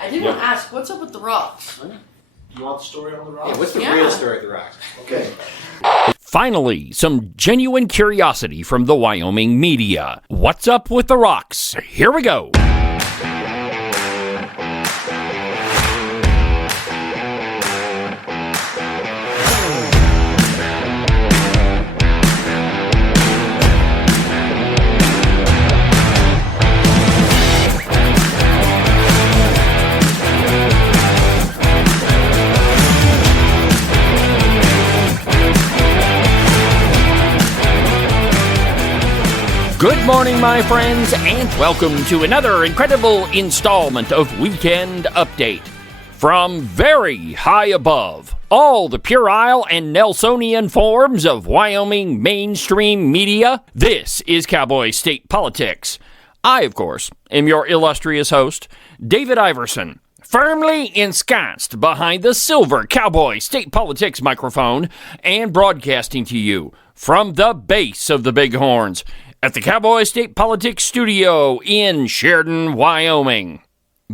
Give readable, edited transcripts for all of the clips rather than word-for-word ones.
I did want to ask, what's up with the rocks? You want the story on the rocks? Yeah, what's the real story of the rocks? Okay. Finally, some genuine curiosity from the Wyoming media. What's up with the rocks? Here we go. Good morning, my friends, and welcome to another incredible installment of Weekend Update. From very high above, all the puerile and Nelsonian forms of Wyoming mainstream media, this is Cowboy State Politics. I, of course, am your illustrious host, David Iverson, firmly ensconced behind the silver Cowboy State Politics microphone and broadcasting to you from the base of the Bighorns at the Cowboy State Politics Studio in Sheridan, Wyoming.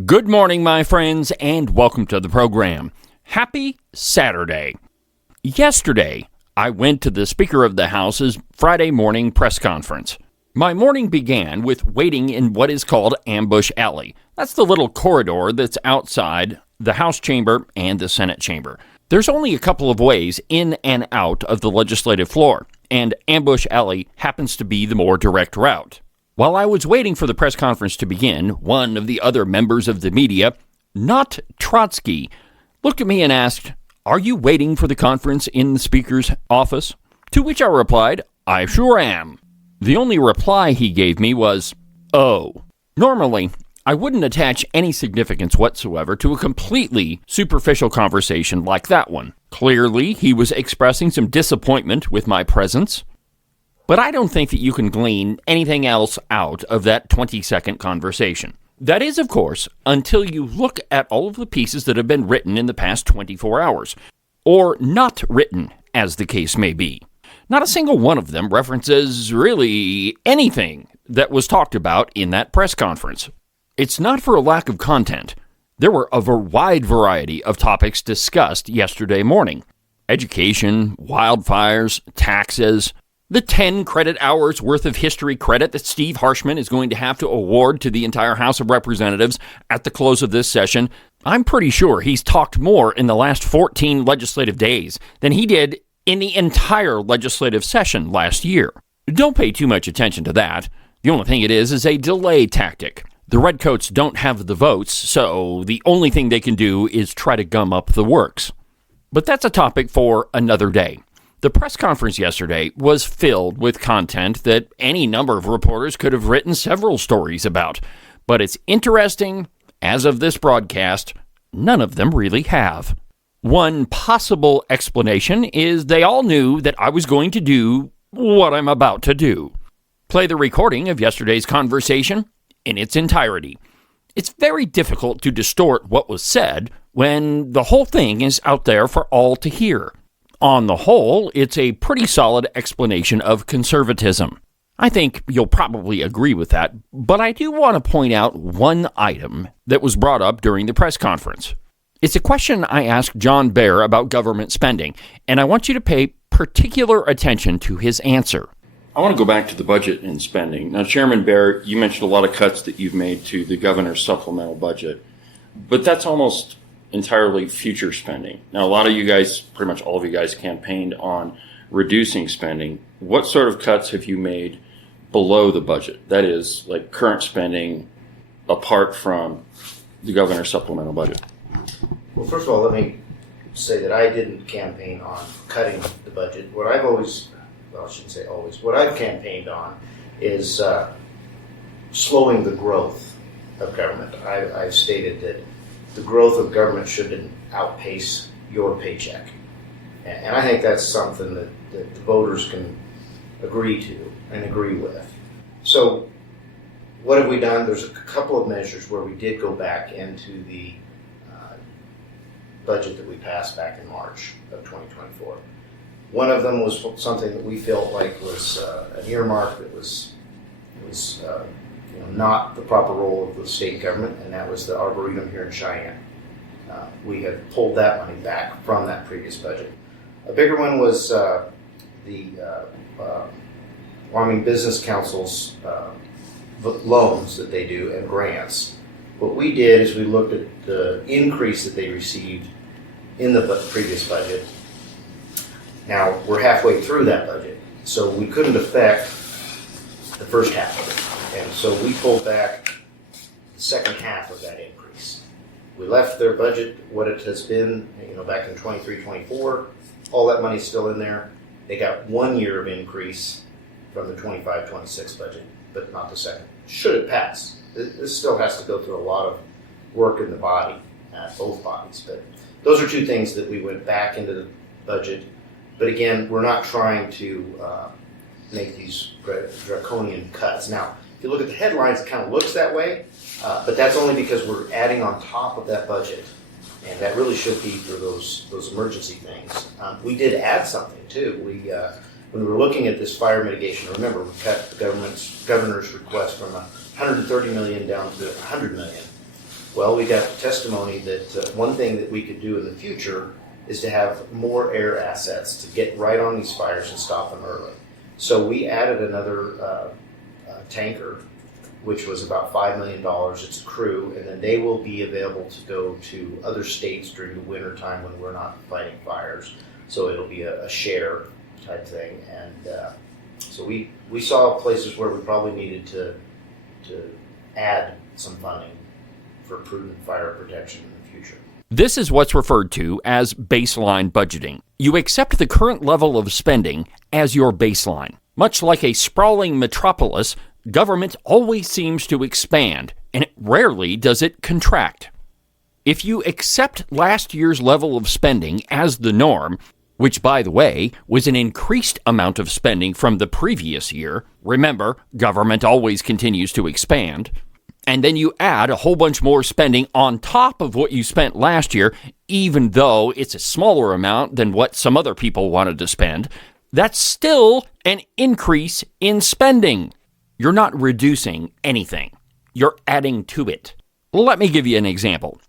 Good morning, my friends, and welcome to the program. Happy Saturday. Yesterday, I went to the Speaker of the House's Friday morning press conference. My morning began with waiting in what is called Ambush Alley. That's the little corridor that's outside the House chamber and the Senate chamber. There's only a couple of ways in and out of the legislative floor, and Ambush Alley happens to be the more direct route. While I was waiting for the press conference to begin, one of the other members of the media, not Trotsky, looked at me and asked, "Are you waiting for the conference in the Speaker's office?" To which I replied, "I sure am." The only reply he gave me was, "Oh." Normally, I wouldn't attach any significance whatsoever to a completely superficial conversation like that one. Clearly, he was expressing some disappointment with my presence. But I don't think that you can glean anything else out of that 20-second conversation. That is, of course, until you look at all of the pieces that have been written in the past 24 hours. Or not written, as the case may be. Not a single one of them references really anything that was talked about in that press conference. It's not for a lack of content. There were a wide variety of topics discussed yesterday morning. Education, wildfires, taxes, the 10 credit hours worth of history credit that Steve Harshman is going to have to award to the entire House of Representatives at the close of this session. I'm pretty sure he's talked more in the last 14 legislative days than he did in the entire legislative session last year. Don't pay too much attention to that. The only thing it is a delay tactic. The Redcoats don't have the votes, so the only thing they can do is try to gum up the works. But that's a topic for another day. The press conference yesterday was filled with content that any number of reporters could have written several stories about. But it's interesting, as of this broadcast, none of them really have. One possible explanation is they all knew that I was going to do what I'm about to do. Play the recording of yesterday's conversation in its entirety. It's very difficult to distort what was said when the whole thing is out there for all to hear. On the whole, it's a pretty solid explanation of conservatism. I think you'll probably agree with that, but I do want to point out one item that was brought up during the press conference. It's a question I asked John Baer about government spending, and I want you to pay particular attention to his answer. I want to go back to the budget and spending. Now, Chairman Baer, you mentioned a lot of cuts that you've made to the governor's supplemental budget, but that's almost entirely future spending. Now, a lot of you guys, pretty much all of you guys, campaigned on reducing spending. What sort of cuts have you made below the budget? That is, like current spending apart from the governor's supplemental budget. Well, first of all, let me say that I didn't campaign on cutting the budget. What I've always, well, I shouldn't say always, what I've campaigned on is slowing the growth of government. I've stated that the growth of government should outpace your paycheck. And I think that's something that the voters can agree to and agree with. So what have we done? There's a couple of measures where we did go back into the budget that we passed back in March of 2024. One of them was something that we felt like was an earmark that was not the proper role of the state government, and that was the Arboretum here in Cheyenne. We have pulled that money back from that previous budget. A bigger one was the Wyoming Business Council's loans that they do and grants. What we did is we looked at the increase that they received in the previous budget. Now, we're halfway through that budget, so we couldn't affect the first half of it. And so we pulled back the second half of that increase. We left their budget what it has been, back in 23-24. All that money's still in there. They got 1 year of increase from the 25-26 budget, but not the second. Should it pass? This still has to go through a lot of work in the body, both bodies. But those are two things that we went back into the budget. But again, we're not trying to make these draconian cuts. Now, if you look at the headlines, it kind of looks that way, but that's only because we're adding on top of that budget. And that really should be for those emergency things. We did add something too. When we were looking at this fire mitigation, remember we cut the governor's request from $130 million down to $100 million. Well, we got testimony that one thing that we could do in the future is to have more air assets to get right on these fires and stop them early. So we added another tanker, which was about $5 million. It's a crew, and then they will be available to go to other states during the winter time when we're not fighting fires. So it'll be a share type thing. And so we saw places where we probably needed to add some funding for prudent fire protection in the future. This is what's referred to as baseline budgeting. You accept the current level of spending as your baseline. Much like a sprawling metropolis, government always seems to expand, and rarely does it contract. If you accept last year's level of spending as the norm, which, by the way, was an increased amount of spending from the previous year, remember, government always continues to expand, and then you add a whole bunch more spending on top of what you spent last year, even though it's a smaller amount than what some other people wanted to spend, that's still an increase in spending. You're not reducing anything. You're adding to it. Let me give you an example.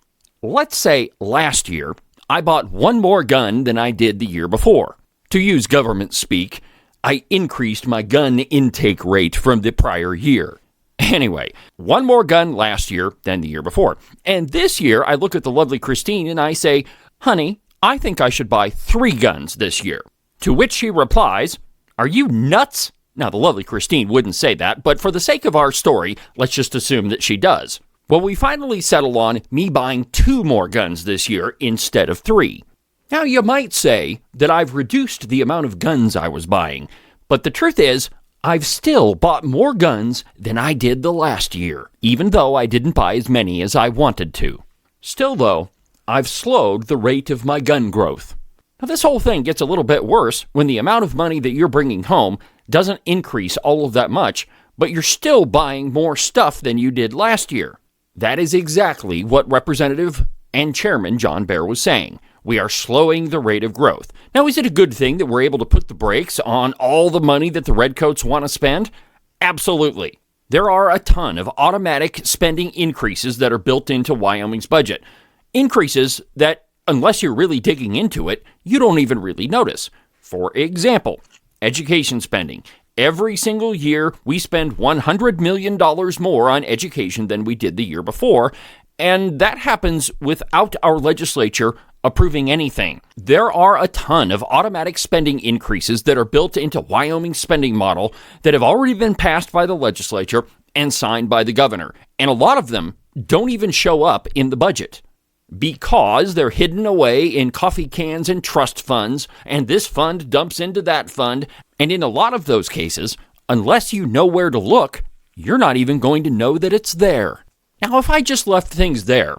Let's say last year, I bought one more gun than I did the year before. To use government speak, I increased my gun intake rate from the prior year. Anyway, one more gun last year than the year before. And this year, I look at the lovely Christine and I say, honey, I think I should buy 3 guns this year. To which she replies, are you nuts? Now, the lovely Christine wouldn't say that, but for the sake of our story, let's just assume that she does. Well, we finally settle on me buying 2 more guns this year instead of 3. Now, you might say that I've reduced the amount of guns I was buying, but the truth is, I've still bought more guns than I did the last year, even though I didn't buy as many as I wanted to. Still, though, I've slowed the rate of my gun growth. Now, this whole thing gets a little bit worse when the amount of money that you're bringing home doesn't increase all of that much, but you're still buying more stuff than you did last year. That is exactly what Representative and Chairman John Bear was saying. We are slowing the rate of growth. Now, is it a good thing that we're able to put the brakes on all the money that the Redcoats want to spend? Absolutely. There are a ton of automatic spending increases that are built into Wyoming's budget. Increases that, unless you're really digging into it, you don't even really notice. For example, education spending. Every single year, we spend $100 million more on education than we did the year before, and that happens without our legislature approving anything. There are a ton of automatic spending increases that are built into Wyoming's spending model that have already been passed by the legislature and signed by the governor, and a lot of them don't even show up in the budget because they're hidden away in coffee cans and trust funds, and this fund dumps into that fund, and in a lot of those cases, unless you know where to look, you're not even going to know that it's there. Now, if I just left things there,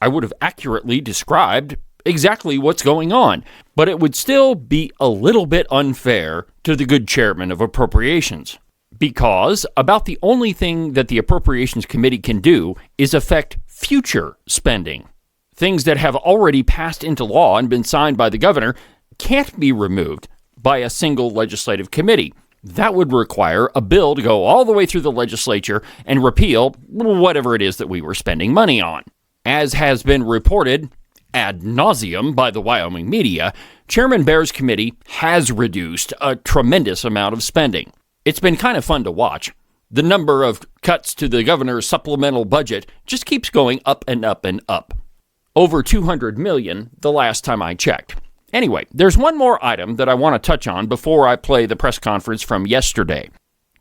I would have accurately described exactly what's going on, but it would still be a little bit unfair to the good chairman of appropriations, because about the only thing that the Appropriations Committee can do is affect future spending. Things that have already passed into law and been signed by the governor can't be removed by a single legislative committee. that would require a bill to go all the way through the legislature and repeal whatever it is that we were spending money on. As has been reported ad nauseum by the Wyoming media, Chairman Bear's committee has reduced a tremendous amount of spending. It's been kind of fun to watch. The number of cuts to the governor's supplemental budget just keeps going up and up and up. Over $200 million the last time I checked. Anyway, there's one more item that I want to touch on before I play the press conference from yesterday.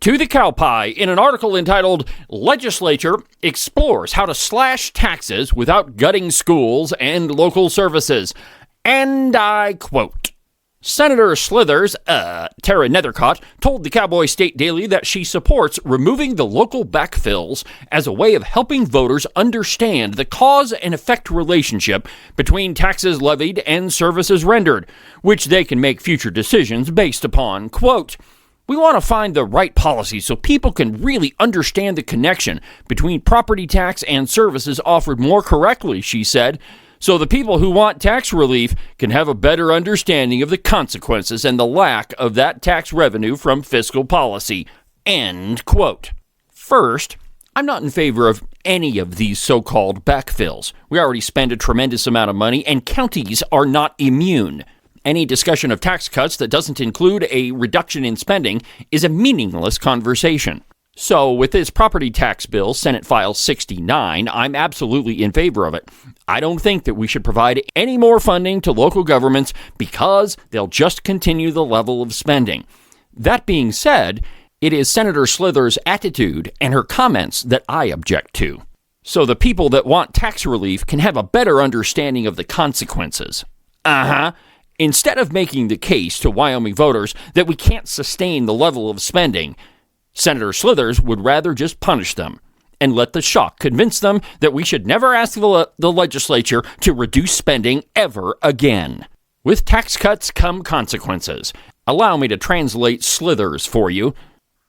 To the cow pie, in an article entitled Legislature Explores How to Slash Taxes Without Gutting Schools and Local Services. And I quote, Senator Slithers, Tara Nethercott, told the Cowboy State Daily that she supports removing the local backfills as a way of helping voters understand the cause and effect relationship between taxes levied and services rendered, which they can make future decisions based upon. Quote, we want to find the right policy so people can really understand the connection between property tax and services offered more correctly, she said, so the people who want tax relief can have a better understanding of the consequences and the lack of that tax revenue from fiscal policy. End quote. First, I'm not in favor of any of these so-called backfills. We already spend a tremendous amount of money, and counties are not immune. Any discussion of tax cuts that doesn't include a reduction in spending is a meaningless conversation. So, with this property tax bill, Senate File 69, I'm absolutely in favor of it. I don't think that we should provide any more funding to local governments because they'll just continue the level of spending. That being said, it is Senator Slithers' attitude and her comments that I object to. So the people that want tax relief can have a better understanding of the consequences. Instead of making the case to Wyoming voters that we can't sustain the level of spending, Senator Slithers would rather just punish them and let the shock convince them that we should never ask the legislature to reduce spending ever again. With tax cuts come consequences. Allow me to translate Slithers for you.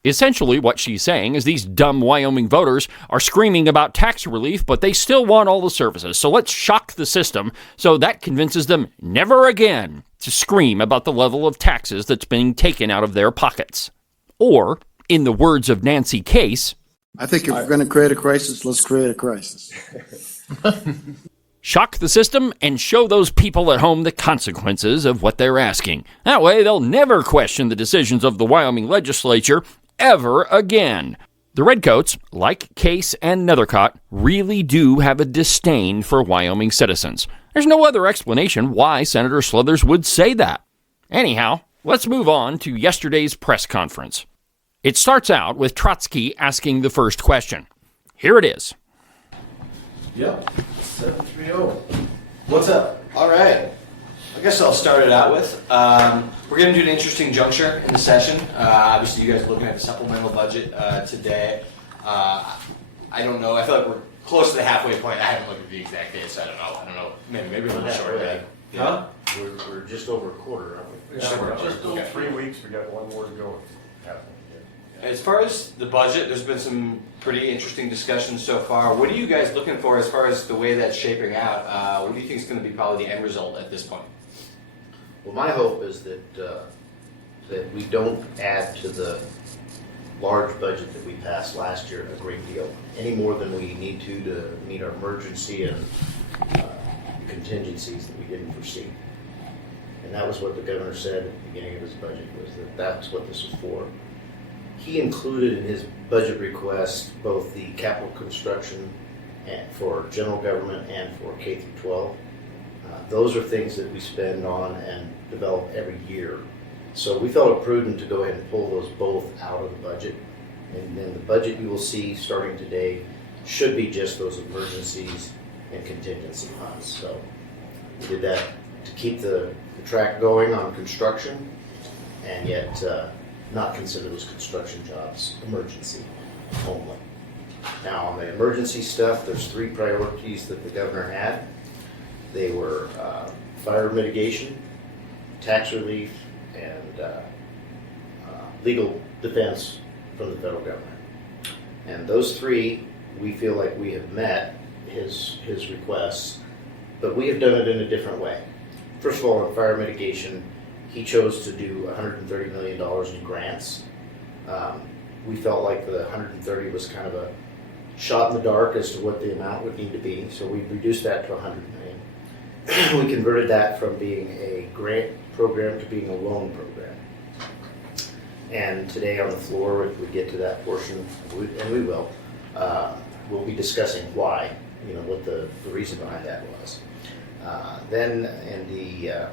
Essentially, what she's saying is these dumb Wyoming voters are screaming about tax relief, but they still want all the services. So let's shock the system so that convinces them never again to scream about the level of taxes that's being taken out of their pockets. Or, in the words of Nancy Case, I think if we're going to create a crisis, let's create a crisis. shock the system and show those people at home the consequences of what they're asking. That way, they'll never question the decisions of the Wyoming legislature ever again. The Redcoats, like Case and Nethercott, really do have a disdain for Wyoming citizens. There's no other explanation why Senator Slithers would say that. Anyhow, let's move on to yesterday's press conference. It starts out with Trotsky asking the first question. Here it is. Yep, 730. What's up? All right. I guess I'll start it out with. We're going to do an interesting juncture in the session. Obviously, you guys are looking at the supplemental budget today. I don't know. I feel like we're close to the halfway point. I haven't looked at the exact date, so I don't know. Maybe a little short. Huh? We're just over a quarter, aren't we? Yeah, we're just over 3 weeks. We got one more to go. As far as the budget, there's been some pretty interesting discussions so far. What are you guys looking for as far as the way that's shaping out? What do you think is going to be probably the end result at this point? Well, my hope is that that we don't add to the large budget that we passed last year a great deal, any more than we need to meet our emergency and contingencies that we didn't foresee. And that was what the governor said at the beginning of his budget, was that that's what this was for. He included in his budget request both the capital construction and for general government and for K through 12. Those are things that we spend on and develop every year. So we felt it prudent to go ahead and pull those both out of the budget. And then the budget you will see starting today should be just those emergencies and contingency funds. So we did that to keep the track going on construction and yet not consider those construction jobs emergency only. Now on the emergency stuff, there's 3 priorities that the governor had. They were fire mitigation, tax relief, and legal defense from the federal government. And those 3, we feel like we have met his requests, but we have done it in a different way. First of all, on fire mitigation, he chose to do $130 million in grants We felt like the 130 was kind of a shot in the dark as to what the amount would need to be, so we reduced that to 100 million. We converted that from being a grant program to being a loan program. And today on the floor, if we get to that portion, and we will, we'll be discussing why, what the reason behind that was. Then in the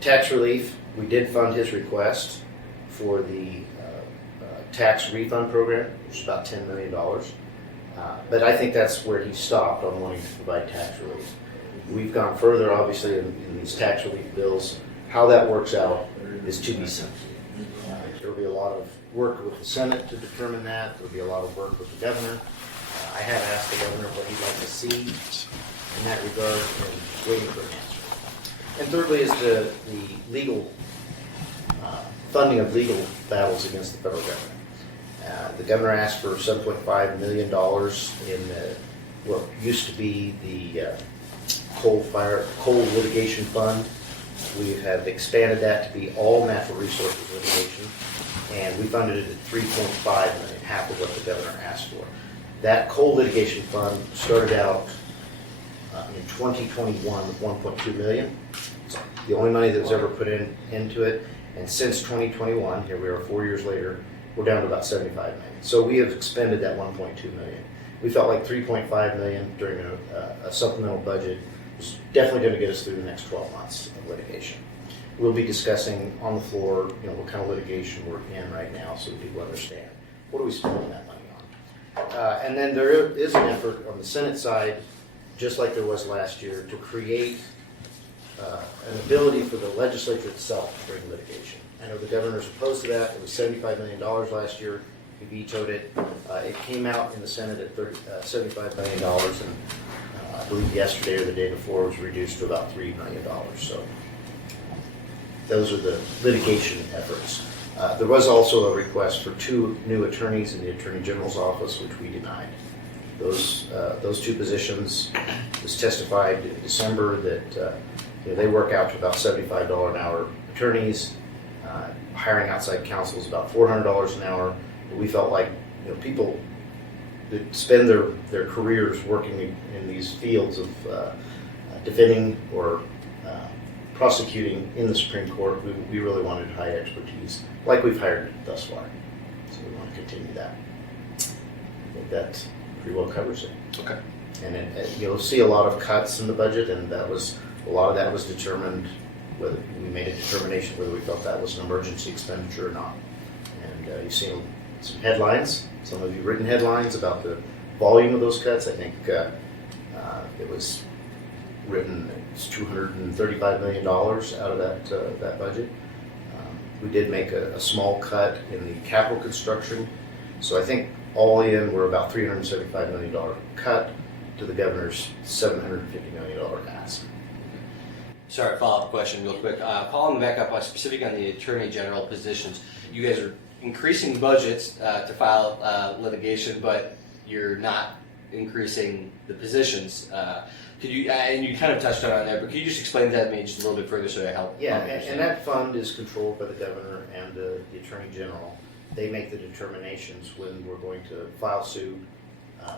tax relief, we did fund his request for the tax refund program, which is about $10 million. But I think that's where he stopped on wanting to provide tax relief. We've gone further, obviously, in these tax relief bills. How that works out is to be seen. There will be a lot of work with the Senate to determine that. There will be a lot of work with the governor. I have asked the governor what he'd like to see in that regard and waiting for an answer. And thirdly is the legal funding of legal battles against the federal government. The governor asked for $7.5 million in what used to be the coal litigation fund. We have expanded that to be all natural resources litigation, and we funded it at $3.5 million, half of what the governor asked for. That coal litigation fund started out in 2021 with $1.2 million. It's the only money that was ever put into it, and since 2021, here we are 4 years later, we're down to about $75 million. So we have expended that $1.2 million. We felt like $3.5 million during a supplemental budget was definitely going to get us through the next 12 months of litigation. We'll be discussing on the floor, what kind of litigation we're in right now, so people understand what are we spending that money on. And then there is an effort on the Senate side, just like there was last year, to create an ability for the legislature itself to bring litigation. I know the governor's opposed to that. It was $75 million last year. He vetoed it. It came out in the Senate at $75 million, and I believe yesterday or the day before it was reduced to about $3 million. So those are the litigation efforts. There was also a request for 2 new attorneys in the Attorney General's office, which we denied. Those 2 positions, it was testified in December that they work out to about $75 an hour attorneys. Hiring outside counsel is about $400 an hour. But we felt like people that spend their careers working in these fields of defending or prosecuting in the Supreme Court, we really wanted high expertise, like we've hired thus far. So we want to continue that. I think that pretty well covers it. Okay. And you'll see a lot of cuts in the budget, and a lot of that was determined whether we made a determination whether we felt that was an emergency expenditure or not. And you've seen some headlines, some of you written headlines about the volume of those cuts. I think it was written, it's $235 million out of that budget. We did make a small cut in the capital construction. So I think all in, we're about $375 million cut to the governor's $750 million ask. Sorry, follow-up question real quick. Following back up specific on the Attorney General positions, you guys are increasing budgets to file litigation, but you're not increasing the positions. Could you, and you kind of touched on there, but could you just explain that maybe just a little bit further so I help? Yeah, and that fund is controlled by the governor and the Attorney General. They make the determinations when we're going to file suit.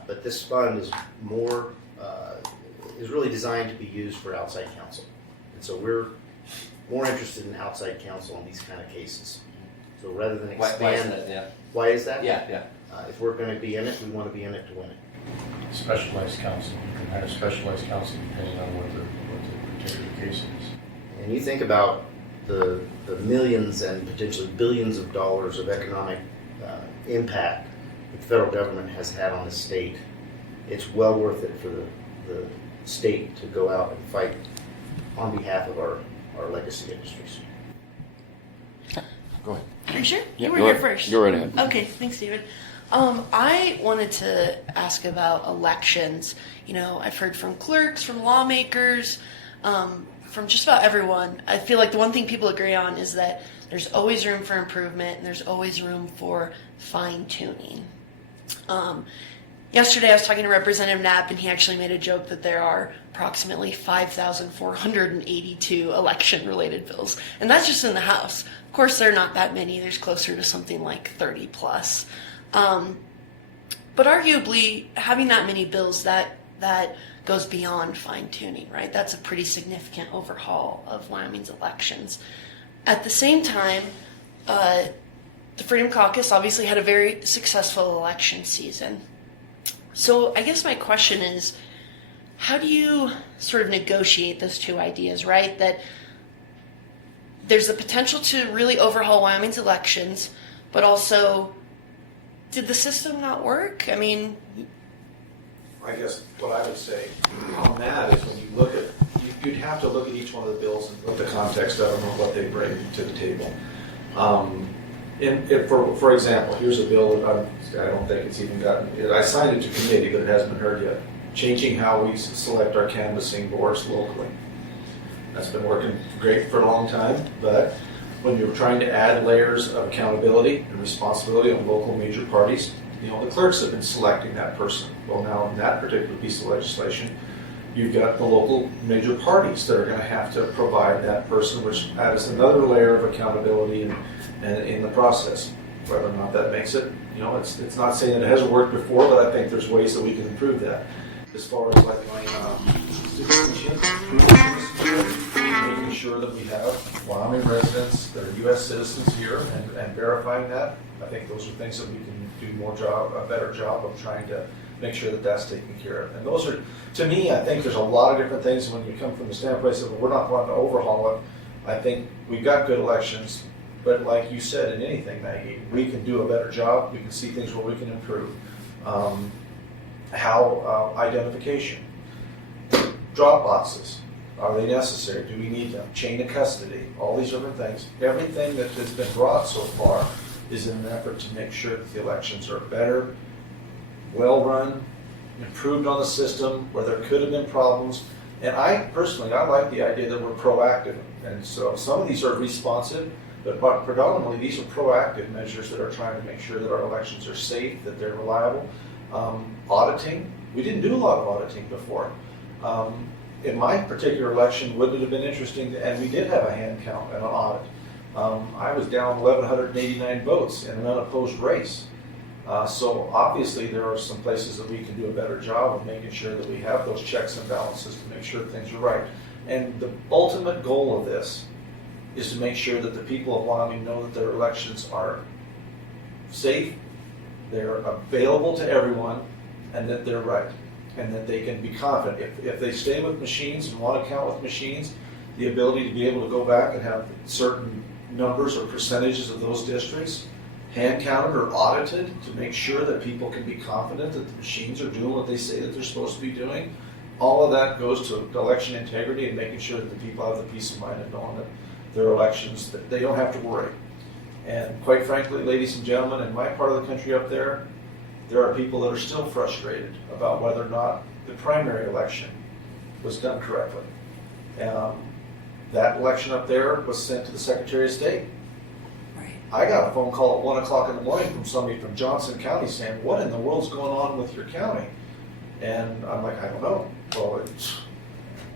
But this fund is is really designed to be used for outside counsel. And so we're more interested in outside counsel in these kind of cases. So rather than expand, why is that? Yeah. Why is that? Yeah. If we're going to be in it, we want to be in it to win it. Specialized counsel. You can hire specialized counsel depending on what the particular case is. And you think about the millions and potentially billions of dollars of economic impact that the federal government has had on the state. It's well worth it for the state to go out and fight on behalf of our legacy industries. Go ahead. Are you sure? Yeah, You were go here ahead. first. Go right ahead. Okay, thanks, David. I wanted to ask about elections. I've heard from clerks, from lawmakers, from just about everyone. I feel like the one thing people agree on is that there's always room for improvement and there's always room for fine-tuning. Yesterday, I was talking to Representative Knapp, and he actually made a joke that there are approximately 5,482 election-related bills, and that's just in the House. Of course, there are not that many. There's closer to something like 30 plus. But arguably, having that many bills, that goes beyond fine-tuning, right? That's a pretty significant overhaul of Wyoming's elections. At the same time, the Freedom Caucus obviously had a very successful election season. So I guess my question is, how do you sort of negotiate those two ideas, right? That there's the potential to really overhaul Wyoming's elections, but also, did the system not work? I mean, I guess what I would say on that is when you look at, you'd have to look at each one of the bills and look at the context of them and what they bring to the table. For example, here's a bill that I don't think it's even gotten, I signed it to committee, but it hasn't been heard yet. Changing how we select our canvassing boards locally. That's been working great for a long time, but when you're trying to add layers of accountability and responsibility on local major parties, the clerks have been selecting that person. Well, now in that particular piece of legislation, you've got the local major parties that are going to have to provide that person, which adds another layer of accountability and in the process. Whether or not that makes it, it's not saying that it hasn't worked before, but I think there's ways that we can improve that. As far as like my citizenship, making sure that we have Wyoming residents that are U.S. citizens here and verifying that, I think those are things that we can do a better job of trying to make sure that that's taken care of. And those are, to me, I think there's a lot of different things when you come from the standpoint of we're not wanting to overhaul it. I think we've got good elections, but like you said, in anything, Maggie, we can do a better job. We can see things where we can improve. Identification. Drop boxes. Are they necessary? Do we need them? Chain of custody. All these different things. Everything that has been brought so far is in an effort to make sure that the elections are better, well-run, improved on the system, where there could have been problems. And I like the idea that we're proactive. And so some of these are responsive, but predominantly these are proactive measures that are trying to make sure that our elections are safe, that they're reliable. Auditing. We didn't do a lot of auditing before. In my particular election, wouldn't it have been interesting, and we did have a hand count and an audit. I was down 1,189 votes in an unopposed race. So obviously there are some places that we can do a better job of making sure that we have those checks and balances to make sure things are right. And the ultimate goal of this is to make sure that the people of Wyoming know that their elections are safe, they're available to everyone, and that they're right, and that they can be confident. If they stay with machines and want to count with machines, the ability to be able to go back and have certain numbers or percentages of those districts hand counted or audited to make sure that people can be confident that the machines are doing what they say that they're supposed to be doing. All of that goes to election integrity and making sure that the people have the peace of mind of knowing that their elections, that they don't have to worry. And quite frankly, ladies and gentlemen, in my part of the country up there are people that are still frustrated about whether or not the primary election was done correctly. That election up there was sent to the Secretary of State. right. I got a phone call at 1 o'clock in the morning from somebody from Johnson County saying, "What in the world's going on with your county?" And I'm like, "I don't know." Well,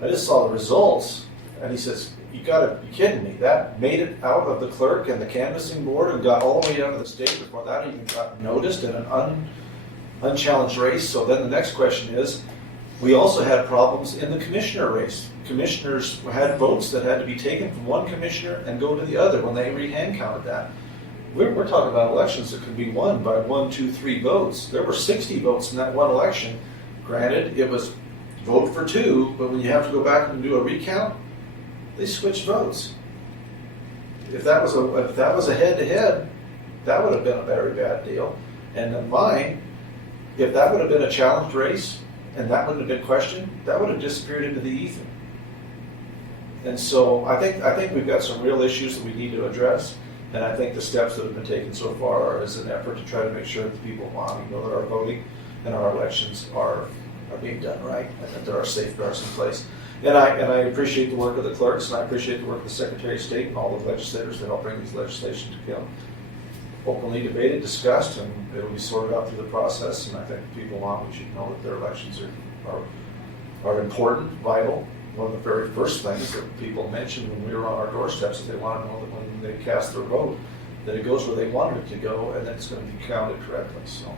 I just saw the results. And he says, "You gotta be kidding me. That made it out of the clerk and the canvassing board and got all the way down to the state before that even got noticed in an unchallenged race." So then the next question is, we also had problems in the commissioner race. Commissioners had votes that had to be taken from one commissioner and go to the other when they hand counted that. We're talking about elections that could be won by 1, 2, 3 votes. There were 60 votes in that one election. Granted, it was vote for 2, but when you have to go back and do a recount, they switched votes. If that was a head-to-head, that would have been a very bad deal. And in mine, if that would have been a challenged race and that wouldn't have been questioned, that would have disappeared into the ether. And so I think we've got some real issues that we need to address. And I think the steps that have been taken so far are as an effort to try to make sure that the people of Wyoming know that our voting and our elections are being done right and that there are safeguards in place. And I appreciate the work of the clerks, and I appreciate the work of the Secretary of State and all the legislators that help bring these legislation to openly debated, discussed, and it'll be sorted out through the process. And I think people want, we should know that their elections are important, vital. One of the very first things that people mentioned when we were on our doorsteps is they want to know that when they cast their vote, that it goes where they wanted it to go, and that it's going to be counted correctly. So,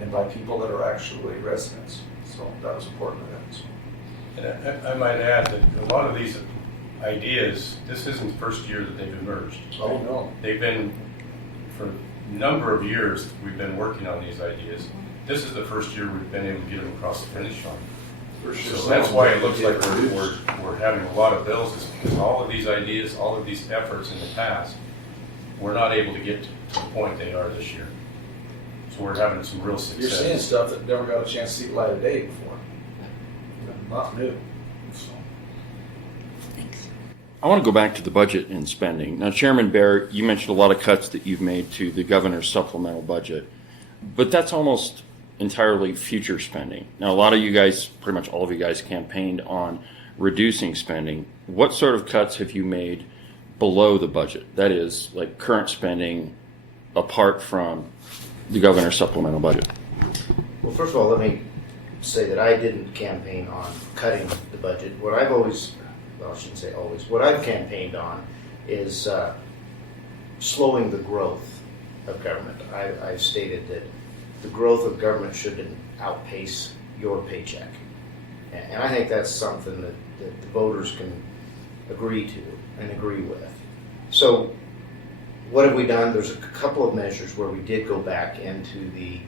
and by people that are actually residents. So that was important to them. So. And I might add that a lot of these ideas, this isn't the first year that they've emerged. Oh no. They've been, for a number of years, we've been working on these ideas. This is the first year we've been able to get them across the finish line. For sure. So that's why it looks like we're having a lot of bills, is because all of these ideas, all of these efforts in the past, we're not able to get to the point they are this year. So we're having some real success. You're seeing stuff that never got a chance to see the light of day before. Not new. So. Thanks. I want to go back to the budget and spending. Now, Chairman Bear, you mentioned a lot of cuts that you've made to the governor's supplemental budget, but that's almost entirely future spending. Now, a lot of you guys, pretty much all of you guys, campaigned on reducing spending. What sort of cuts have you made below the budget? That is, like current spending apart from the governor's supplemental budget. Well, first of all, let me say that I didn't campaign on cutting the budget. What I've always, well, I shouldn't say always, what I've campaigned on is slowing the growth of government. I've stated that the growth of government shouldn't outpace your paycheck. And I think that's something that the voters can agree to and agree with. So what have we done? There's a couple of measures where we did go back into the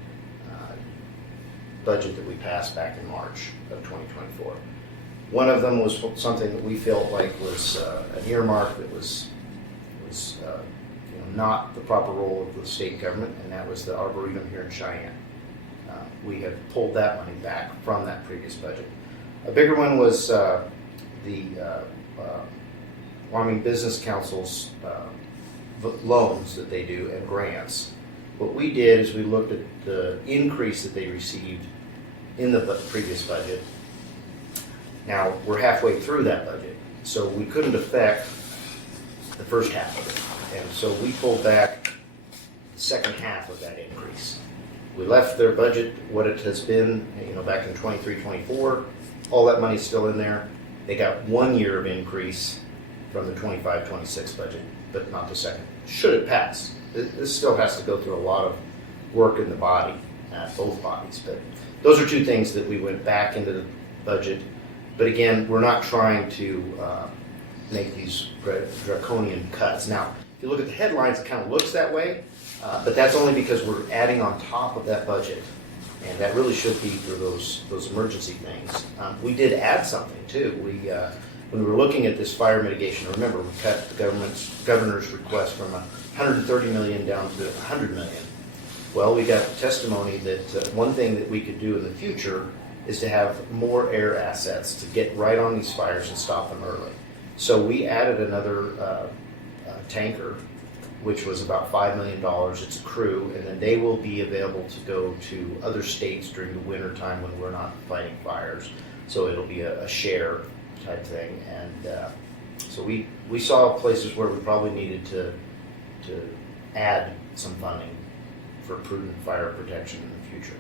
budget that we passed back in March of 2024. One of them was something that we felt like was an earmark that was not the proper role of the state government, and that was the Arboretum here in Cheyenne. We have pulled that money back from that previous budget. A bigger one was the Wyoming Business Council's loans that they do and grants. What we did is we looked at the increase that they received in the previous budget. Now, we're halfway through that budget, so we couldn't affect the first half of it. And so we pulled back the second half of that increase. We left their budget what it has been, back in 23-24. All that money's still in there. They got 1 year of increase from the 25-26 budget, but not the second. Should it pass? This still has to go through a lot of work in the body, both bodies. But those are two things that we went back into the budget. But again, we're not trying to make these draconian cuts. Now, if you look at the headlines, it kind of looks that way, but that's only because we're adding on top of that budget. And that really should be for those emergency things. We did add something too. When we were looking at this fire mitigation, remember we cut the governor's request from $130 million down to $100 million. Well, we got testimony that one thing that we could do in the future is to have more air assets to get right on these fires and stop them early. So we added another tanker, which was about $5 million. It's a crew, and then they will be available to go to other states during the winter time when we're not fighting fires. So it'll be a share type thing. And so we saw places where we probably needed to add some funding for prudent fire protection in the future.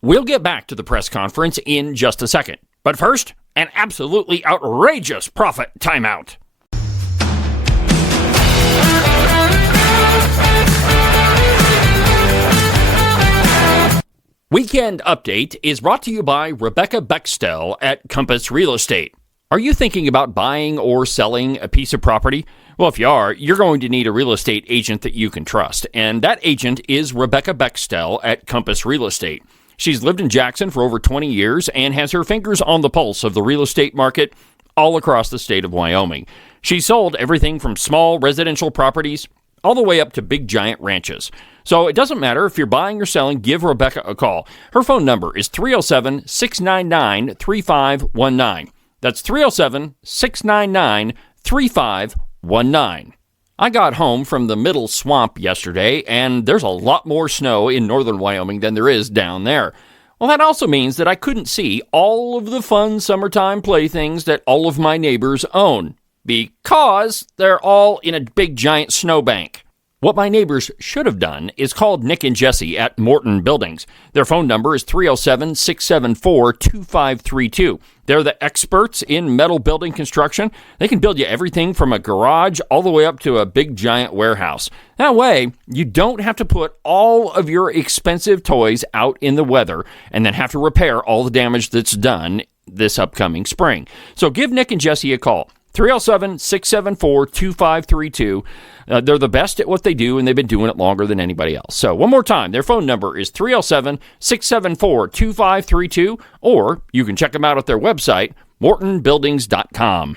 We'll get back to the press conference in just a second. But first, an absolutely outrageous profit timeout. Weekend Update is brought to you by Rebecca Bextel at Compass Real Estate. Are you thinking about buying or selling a piece of property? Well, if you are, you're going to need a real estate agent that you can trust. And that agent is Rebecca Bextel at Compass Real Estate. She's lived in Jackson for over 20 years and has her fingers on the pulse of the real estate market all across the state of Wyoming. She's sold everything from small residential properties all the way up to big giant ranches. So it doesn't matter if you're buying or selling, give Rebecca a call. Her phone number is 307-699-3519. That's 307-699-3519. I got home from the middle swamp yesterday, and there's a lot more snow in northern Wyoming than there is down there. Well, that also means that I couldn't see all of the fun summertime playthings that all of my neighbors own, because they're all in a big giant snowbank. What my neighbors should have done is called Nick and Jesse at Morton Buildings. Their phone number is 307-674-2532. They're the experts in metal building construction. They can build you everything from a garage all the way up to a big giant warehouse. That way, you don't have to put all of your expensive toys out in the weather and then have to repair all the damage that's done this upcoming spring. So give Nick and Jesse a call. 307-674-2532. They're the best at what they do, and they've been doing it longer than anybody else. So one more time, their phone number is 307-674-2532, or you can check them out at their website, mortonbuildings.com.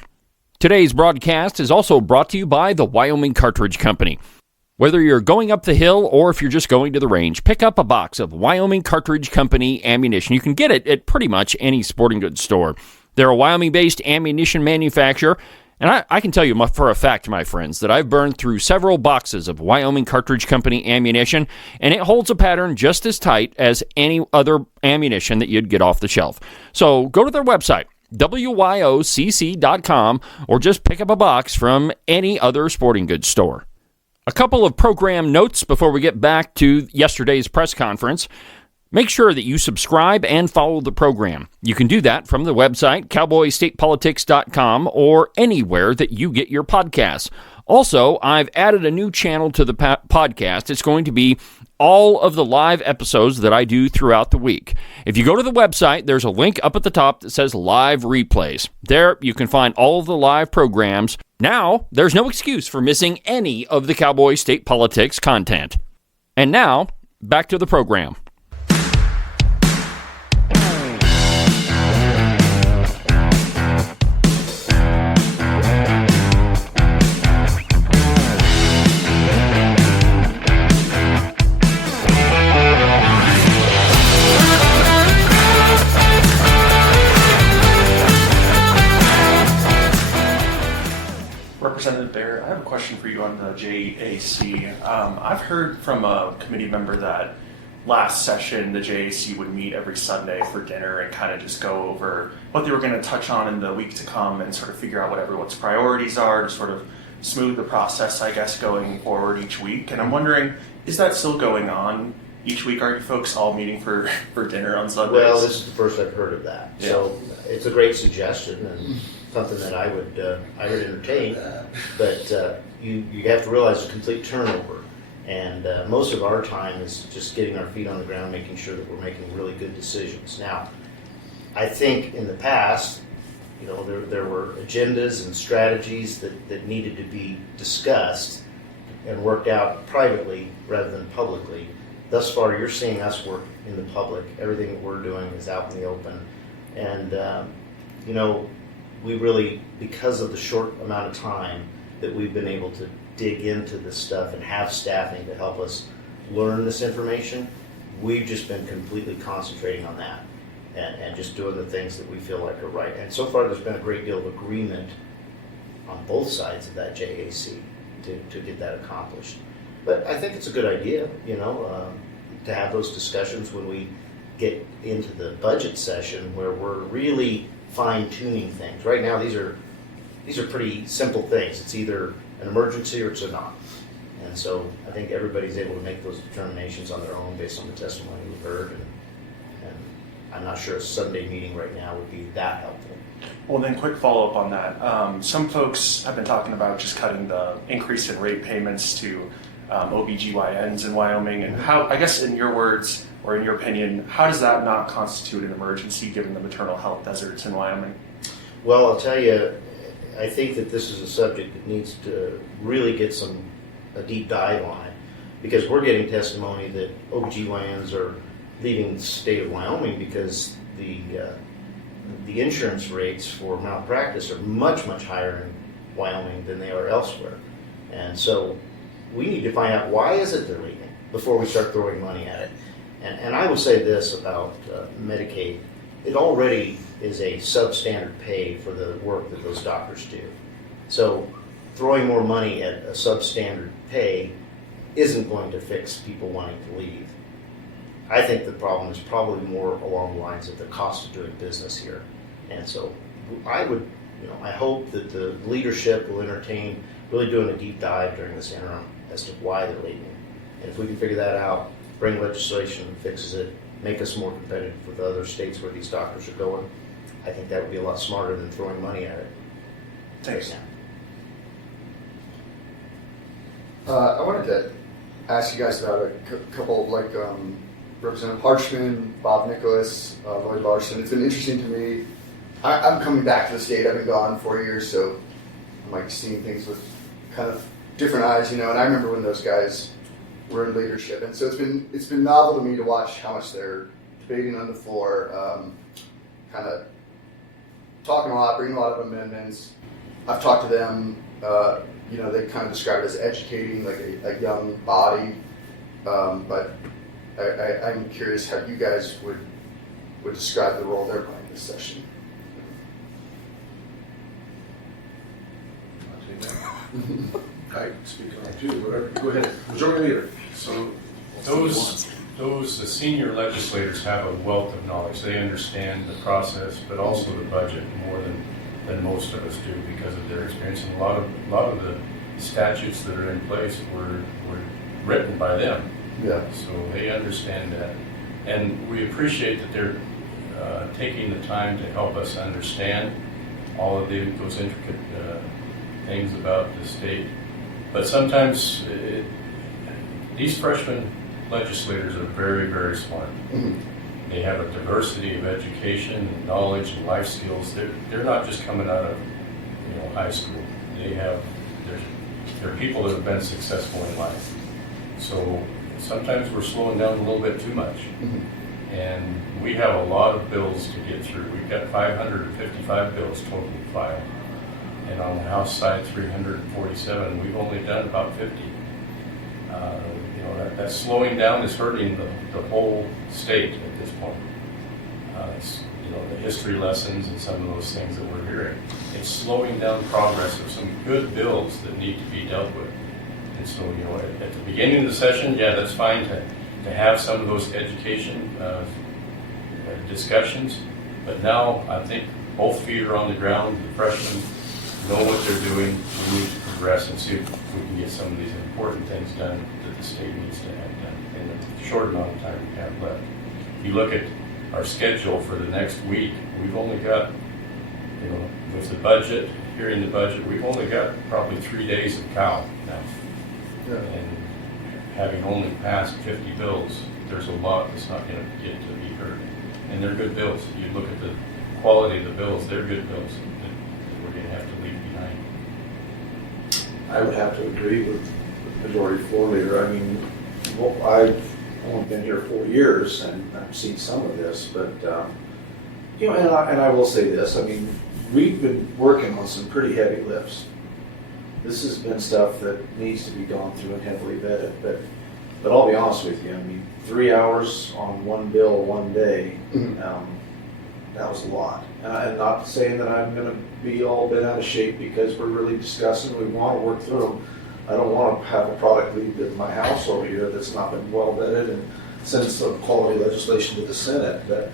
Today's broadcast is also brought to you by the Wyoming Cartridge Company. Whether you're going up the hill or if you're just going to the range, pick up a box of Wyoming Cartridge Company ammunition. You can get it at pretty much any sporting goods store. They're a Wyoming-based ammunition manufacturer, and I can tell you for a fact, my friends, that I've burned through several boxes of Wyoming Cartridge Company ammunition, and it holds a pattern just as tight as any other ammunition that you'd get off the shelf. So go to their website, wyocc.com, or just pick up a box from any other sporting goods store. A couple of program notes before we get back to yesterday's press conference. Make sure that you subscribe and follow the program. You can do that from the website, cowboystatepolitics.com, or anywhere that you get your podcasts. Also, I've added a new channel to the podcast. It's going to be all of the live episodes that I do throughout the week. If you go to the website, there's a link up at the top that says Live Replays. There, you can find all of the live programs. Now, there's no excuse for missing any of the Cowboy State Politics content. And now, back to the program. Representative Bear, I have a question for you on the JAC. I've heard from a committee member that last session the JAC would meet every Sunday for dinner and kind of just go over what they were going to touch on in the week to come and sort of figure out what everyone's priorities are to sort of smooth the process, I guess, going forward each week. And I'm wondering, is that still going on each week? Are you folks all meeting for dinner on Sundays? Well, this is the first I've heard of that. Yeah. So it's a great suggestion and something that I would entertain. But you have to realize it's a complete turnover. And most of our time is just getting our feet on the ground, making sure that we're making really good decisions. Now, I think in the past, there were agendas and strategies that needed to be discussed and worked out privately rather than publicly. Thus far, you're seeing us work in the public. Everything that we're doing is out in the open. And, we really, because of the short amount of time that we've been able to dig into this stuff and have staffing to help us learn this information, we've just been completely concentrating on that and just doing the things that we feel like are right. And so far, there's been a great deal of agreement on both sides of that JAC to get that accomplished. But I think it's a good idea, to have those discussions when we get into the budget session where we're really fine-tuning things. Right now, these are pretty simple things. It's either an emergency or it's a not. And so I think everybody's able to make those determinations on their own based on the testimony we've heard. And I'm not sure a Sunday meeting right now would be that helpful. Well, then quick follow-up on that. Some folks have been talking about just cutting the increase in rate payments to OBGYNs in Wyoming. And how, I guess in your words, or in your opinion, how does that not constitute an emergency given the maternal health deserts in Wyoming? Well, I'll tell you, I think that this is a subject that needs to really get a deep dive on it, because we're getting testimony that OBGYNs are leaving the state of Wyoming because the insurance rates for malpractice are much, much higher in Wyoming than they are elsewhere. And so we need to find out why is it they're leaving before we start throwing money at it. And I will say this about Medicaid. It already is a substandard pay for the work that those doctors do. So throwing more money at a substandard pay isn't going to fix people wanting to leave. I think the problem is probably more along the lines of the cost of doing business here. And so I hope that the leadership will entertain really doing a deep dive during this interim as to why they're leaving. And if we can figure that out, bring legislation that fixes it, make us more competitive with other states where these doctors are going, I think that would be a lot smarter than throwing money at it. Thanks. Right now. I wanted to ask you guys about a couple, like Representative Harshman, Bob Nicholas, Lloyd Larson. It's been interesting to me. I'm coming back to the state. I've been gone 4 years, so I'm like seeing things with kind of different eyes, And I remember when those guys were in leadership, and so it's been novel to me to watch how much they're debating on the floor, kind of talking a lot, bringing a lot of amendments. I've talked to them. They kind of describe it as educating, like a young body. But I'm curious how you guys would describe the role they're playing this session. I speak on too, whatever. Go ahead. Majority Leader. So those senior legislators have a wealth of knowledge. They understand the process, but also the budget more than most of us do because of their experience. And a lot of the statutes that are in place were written by them. Yeah. So they understand that. And we appreciate that they're taking the time to help us understand all of those intricate things about the state. But sometimes these freshman legislators are very, very smart. Mm-hmm. They have a diversity of education and knowledge and life skills. They're not just coming out of high school. They're people that have been successful in life. So sometimes we're slowing down a little bit too much. Mm-hmm. And we have a lot of bills to get through. We've got 555 bills totally filed. And on the House side, 347. We've only done about 50. That slowing down is hurting the whole state at this point. It's, the history lessons and some of those things that we're hearing. It's slowing down progress of some good bills that need to be dealt with. And so, at the beginning of the session, yeah, that's fine to have some of those education discussions. But now I think both feet are on the ground. The freshmen know what they're doing. We need to progress and see if we can get some of these important things done that the state needs to have done in the short amount of time we have left. If you look at our schedule for the next week, we've only got, with the budget, hearing the budget, we've only got probably 3 days of cow now. Yeah. And having only passed 50 bills, there's a lot that's not going to get to be heard. And they're good bills. You look at the quality of the bills, they're good bills that we're going to have to leave behind. I would have to agree with the Majority Floor Leader. I mean, I've only been here 4 years and I've seen some of this, but and I will say this. I mean, we've been working on some pretty heavy lifts. This has been stuff that needs to be gone through and heavily vetted. But I'll be honest with you. I mean, 3 hours on one bill one day, that was a lot. And not saying that I'm going to be all bent out of shape because we're really discussing. We want to work through them. I don't want to have a product leave in my house over here that's not been well vetted and send some quality legislation to the Senate. But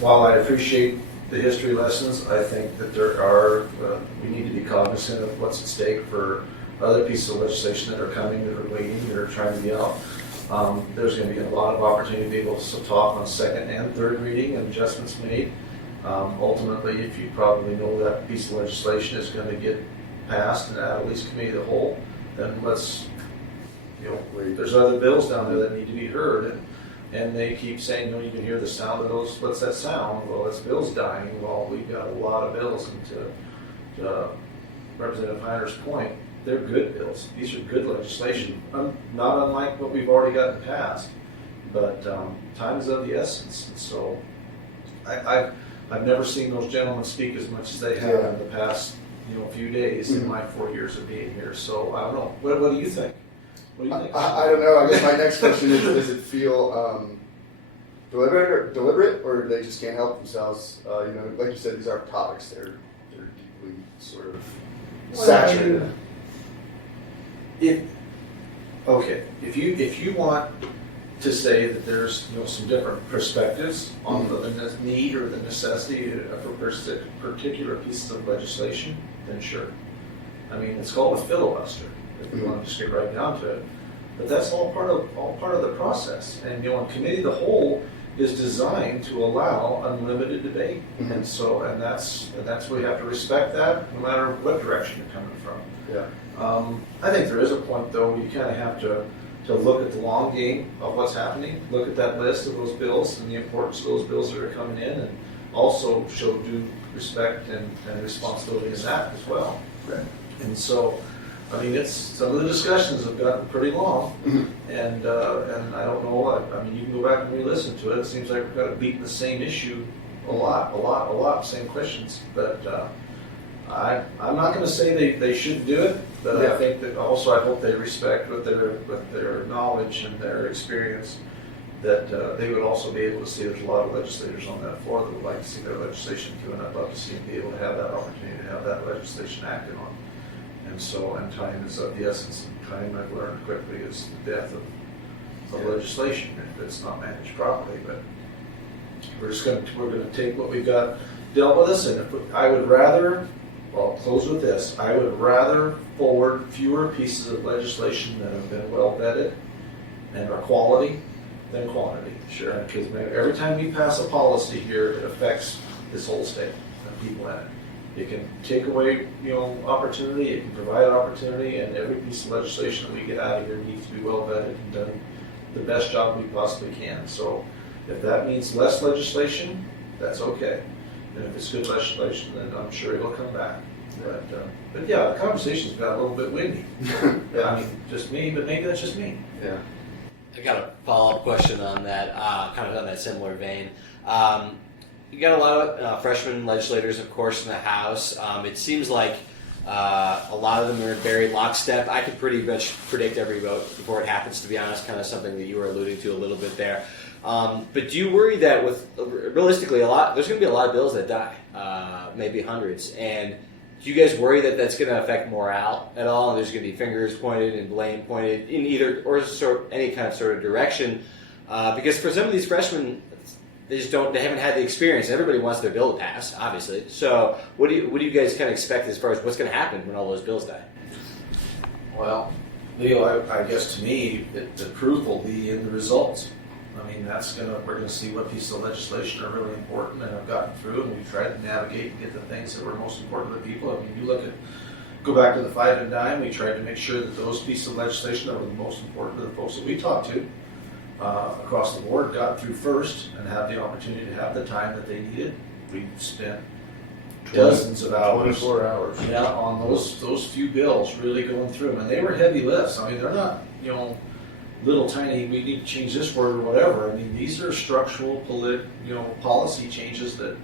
while I appreciate the history lessons, I think that we need to be cognizant of what's at stake for other pieces of legislation that are coming, that are waiting, that are trying to be out. There's going to be a lot of opportunity to be able to talk on second and third reading and adjustments made. Ultimately, if you probably know that piece of legislation is going to get passed and at least committee of the whole, then let's, there's other bills down there that need to be heard. And they keep saying, you can hear the sound of those. What's that sound? Well, it's bills dying. Well, we've got a lot of bills. And to Representative Heiner's point, they're good bills. These are good legislation. Not unlike what we've already gotten passed. But time is of the essence. And so I've never seen those gentlemen speak as much as they have in the past few days in my 4 years of being here. So I don't know. What do you think? What do you think? I don't know. I guess my next question is, does it feel deliberate, or they just can't help themselves? Like you said, these are topics. They're deeply sort of saturated. If you want to say that there's some different perspectives on the need or the necessity for particular pieces of legislation, then sure. I mean, it's called a filibuster, if we want to just get right down to it. But that's all part of the process. And a committee of the whole is designed to allow unlimited debate. Mhm. And that's we have to respect that no matter what direction you're coming from. Yeah. I think there is a point though where you kind of have to look at the long game of what's happening, look at that list of those bills and the importance of those bills that are coming in, and also show due respect and responsibility in that as well. Right. And so, I mean, some of the discussions have gotten pretty long, and I don't know. I mean, you can go back and re-listen to it. It seems like we've got to beat the same issue a lot, same questions. But I'm not going to say they shouldn't do it, but I think that also I hope they respect with their knowledge and their experience that they would also be able to see there's a lot of legislators on that floor that would like to see their legislation through, and I'd love to see them be able to have that opportunity to have that legislation acted on. And so, and time is of the essence, and time I've learned quickly is the death of legislation if it's not managed properly. But we're going to take what we've got dealt with us, and I'll close with this. I would rather forward fewer pieces of legislation that have been well vetted and are quality than quantity. Sure. Because every time we pass a policy here, it affects this whole state and people in it. It can take away, opportunity. It can provide opportunity, and every piece of legislation that we get out of here needs to be well vetted and done the best job we possibly can. So, if that means less legislation, that's okay. And if it's good legislation, then I'm sure it'll come back. But yeah, the conversation's got a little bit windy. I mean, just me, but maybe that's just me. Yeah. I got a follow-up question on that, kind of on that similar vein. You got a lot of freshman legislators, of course, in the House. It seems like a lot of them are very lockstep. I could pretty much predict every vote before it happens, to be honest, kind of something that you were alluding to a little bit there. But do you worry that realistically, there's going to be a lot of bills that die, maybe hundreds, and do you guys worry that that's going to affect morale at all, and there's going to be fingers pointed and blame pointed in either or any kind of sort of direction? Because for some of these freshmen, they haven't had the experience. Everybody wants their bill to pass, obviously. So what do you guys kind of expect as far as what's going to happen when all those bills die? Well, Leo, I guess to me, the proof will be in the results. I mean, we're gonna see what pieces of legislation are really important and have gotten through, and we've tried to navigate and get the things that were most important to the people. I mean, go back to the 5 and dime, we tried to make sure that those pieces of legislation that were the most important to the folks that we talked to across the board got through first and had the opportunity to have the time that they needed. We spent dozens of hours, 24 hours, on those few bills, really going through them, and they were heavy lifts. I mean, they're not, little tiny, we need to change this word or whatever. I mean, these are structural, policy changes that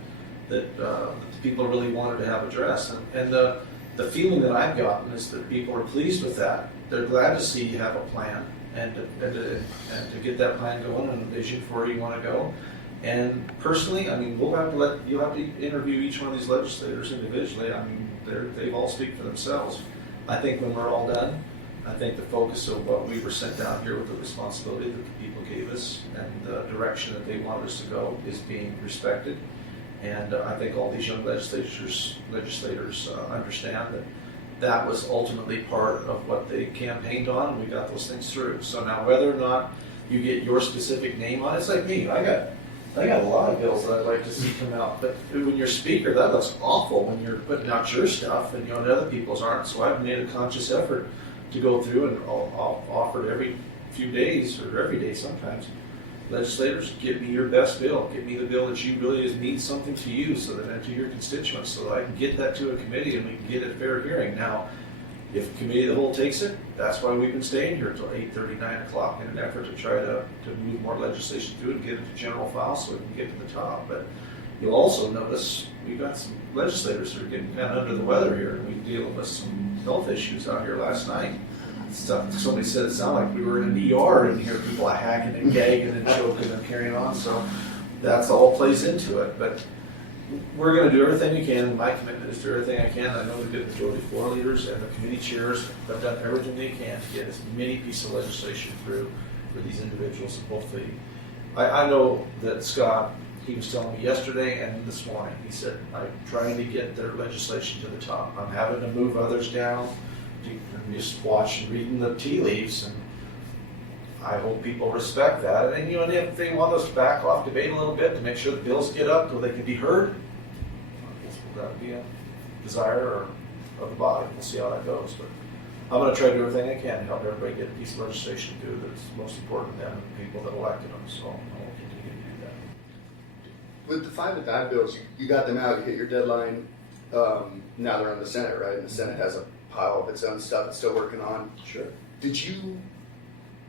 the people really wanted to have addressed. And the feeling that I've gotten is that people are pleased with that. They're glad to see you have a plan and to get that plan going and a vision for where you want to go. And personally, I mean, you'll have to interview each one of these legislators individually. I mean, they all speak for themselves. I think when we're all done, I think the focus of what we were sent down here with the responsibility that the people gave us and the direction that they wanted us to go is being respected. And I think all these young legislators understand that was ultimately part of what they campaigned on, and we got those things through. So now whether or not you get your specific name on it, it's like me. I got a lot of bills that I'd like to see come out, but when you're speaker, that looks awful when you're putting out your stuff and other people's aren't. So I've made a conscious effort to go through and offered every few days or every day sometimes. Legislators, give me your best bill. Give me the bill that you really means something to you, so that to your constituents, so that I can get that to a committee and we can get a fair hearing. Now, if the committee of the whole takes it, that's why we've been staying here until 8:30, 9 o'clock in an effort to try to move more legislation through and get it to general file so we can get to the top. But you'll also notice we've got some legislators that are getting kind of under the weather here, and we're dealing with some health issues out here last night. Somebody said it sounded like we were in an ER and hear people hacking and gagging and choking and carrying on. So that's all plays into it. But we're going to do everything we can. My commitment is to do everything I can. I know the good majority floor leaders and the committee chairs have done everything they can to get as many pieces of legislation through for these individuals. And hopefully, I know that Scott he was telling me yesterday and this morning, he said, I'm trying to get their legislation to the top. I'm having to move others down, and just watch and reading the tea leaves, and I hope people respect that. And you know, if they want us to back off debate a little bit to make sure the bills get up so they can be heard, I guess that would be a desire of the body. We'll see how that goes. But I'm going to try to do everything I can to help everybody get a piece of legislation to do that's most important to them and the people that elected them. So I will continue to do that. With the 5 and 9 bills, you got them out, you hit your deadline. Now they're in the Senate, right? And the Senate has a pile of its own stuff it's still working on. Sure. Did you,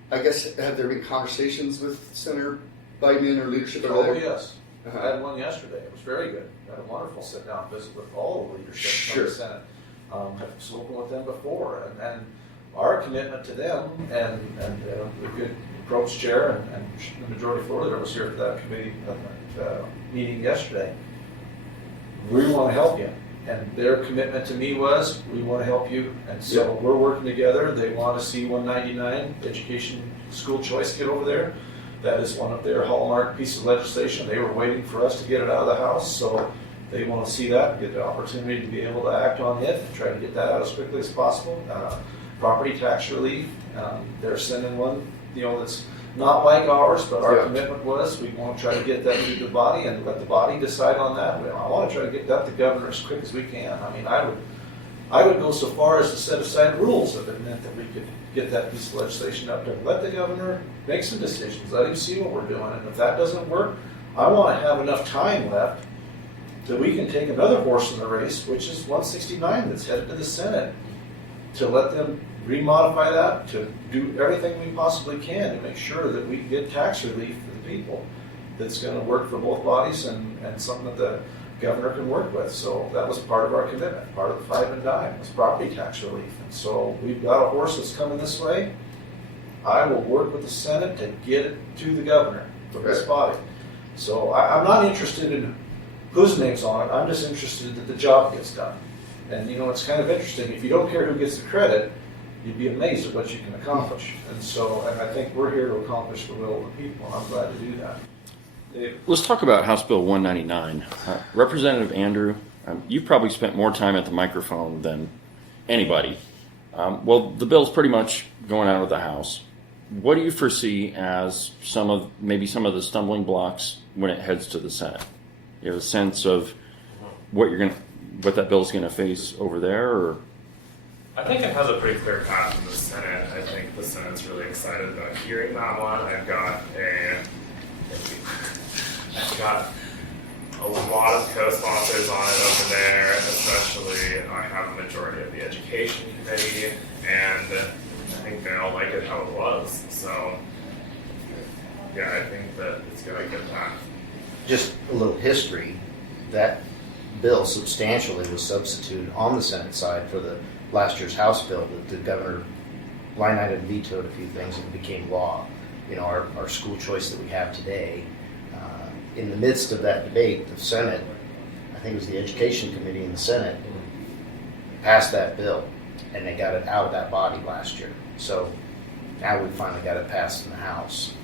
I guess, have there been conversations with Senator Biden or leadership over Oh, there? yes. I had one yesterday. It was very good. I had a wonderful sit-down visit with all the leadership from the Senate. I've spoken with them before, and our commitment to them, and the good approach chair and the majority floor leader was here for that committee meeting yesterday. We want to help you, and their commitment to me was, we want to help you, and so we're working together. They want to see 199 education school choice get over there. That is one of their hallmark pieces of legislation. They were waiting for us to get it out of the House, so they want to see that, get the opportunity to be able to act on it, and try to get that out as quickly as possible. Property tax relief, they're sending one, that's not like ours, but our commitment was we want to try to get that through the body and let the body decide on that. I want to try to get that to the governor as quick as we can. I mean, I would go so far as to set aside rules if it meant that we could get that piece of legislation up there. Let the governor make some decisions. Let him see what we're doing. And if that doesn't work, I want to have enough time left that we can take another horse in the race, which is 169 that's headed to the Senate, to let them remodify that, to do everything we possibly can to make sure that we get tax relief for the people that's going to work for both bodies and something that the governor can work with. So that was part of our commitment. Part of the 5 and dime was property tax relief. And so we've got a horse that's coming this way. I will work with the Senate to get it to the governor for this body. So I'm not interested in whose name's on it. I'm just interested that the job gets done. And it's kind of interesting. If you don't care who gets the credit, you'd be amazed at what you can accomplish. And I think we're here to accomplish the will of the people, and I'm glad to do that. Dave? Let's talk about House Bill 199. Representative Andrew, you've probably spent more time at the microphone than anybody. Well, the bill's pretty much going out of the House. What do you foresee as some of the stumbling blocks when it heads to the Senate? You have a sense of what that bill's going to face over there, or? I think it has a pretty clear path in the Senate. I think the Senate's really excited about hearing that one. I've got a lot of co-sponsors on it over there, especially I have a majority of the Education Committee, and I think they all like it how it was. So, yeah, I think that it's got a good path. Just a little history, that bill substantially was substituted on the Senate side for the last year's House bill that the governor line item vetoed a few things and it became law. Our school choice that we have today. In the midst of that debate, the Senate, I think it was the Education Committee in the Senate, passed that bill, and they got it out of that body last year. So now we finally got it passed in the House.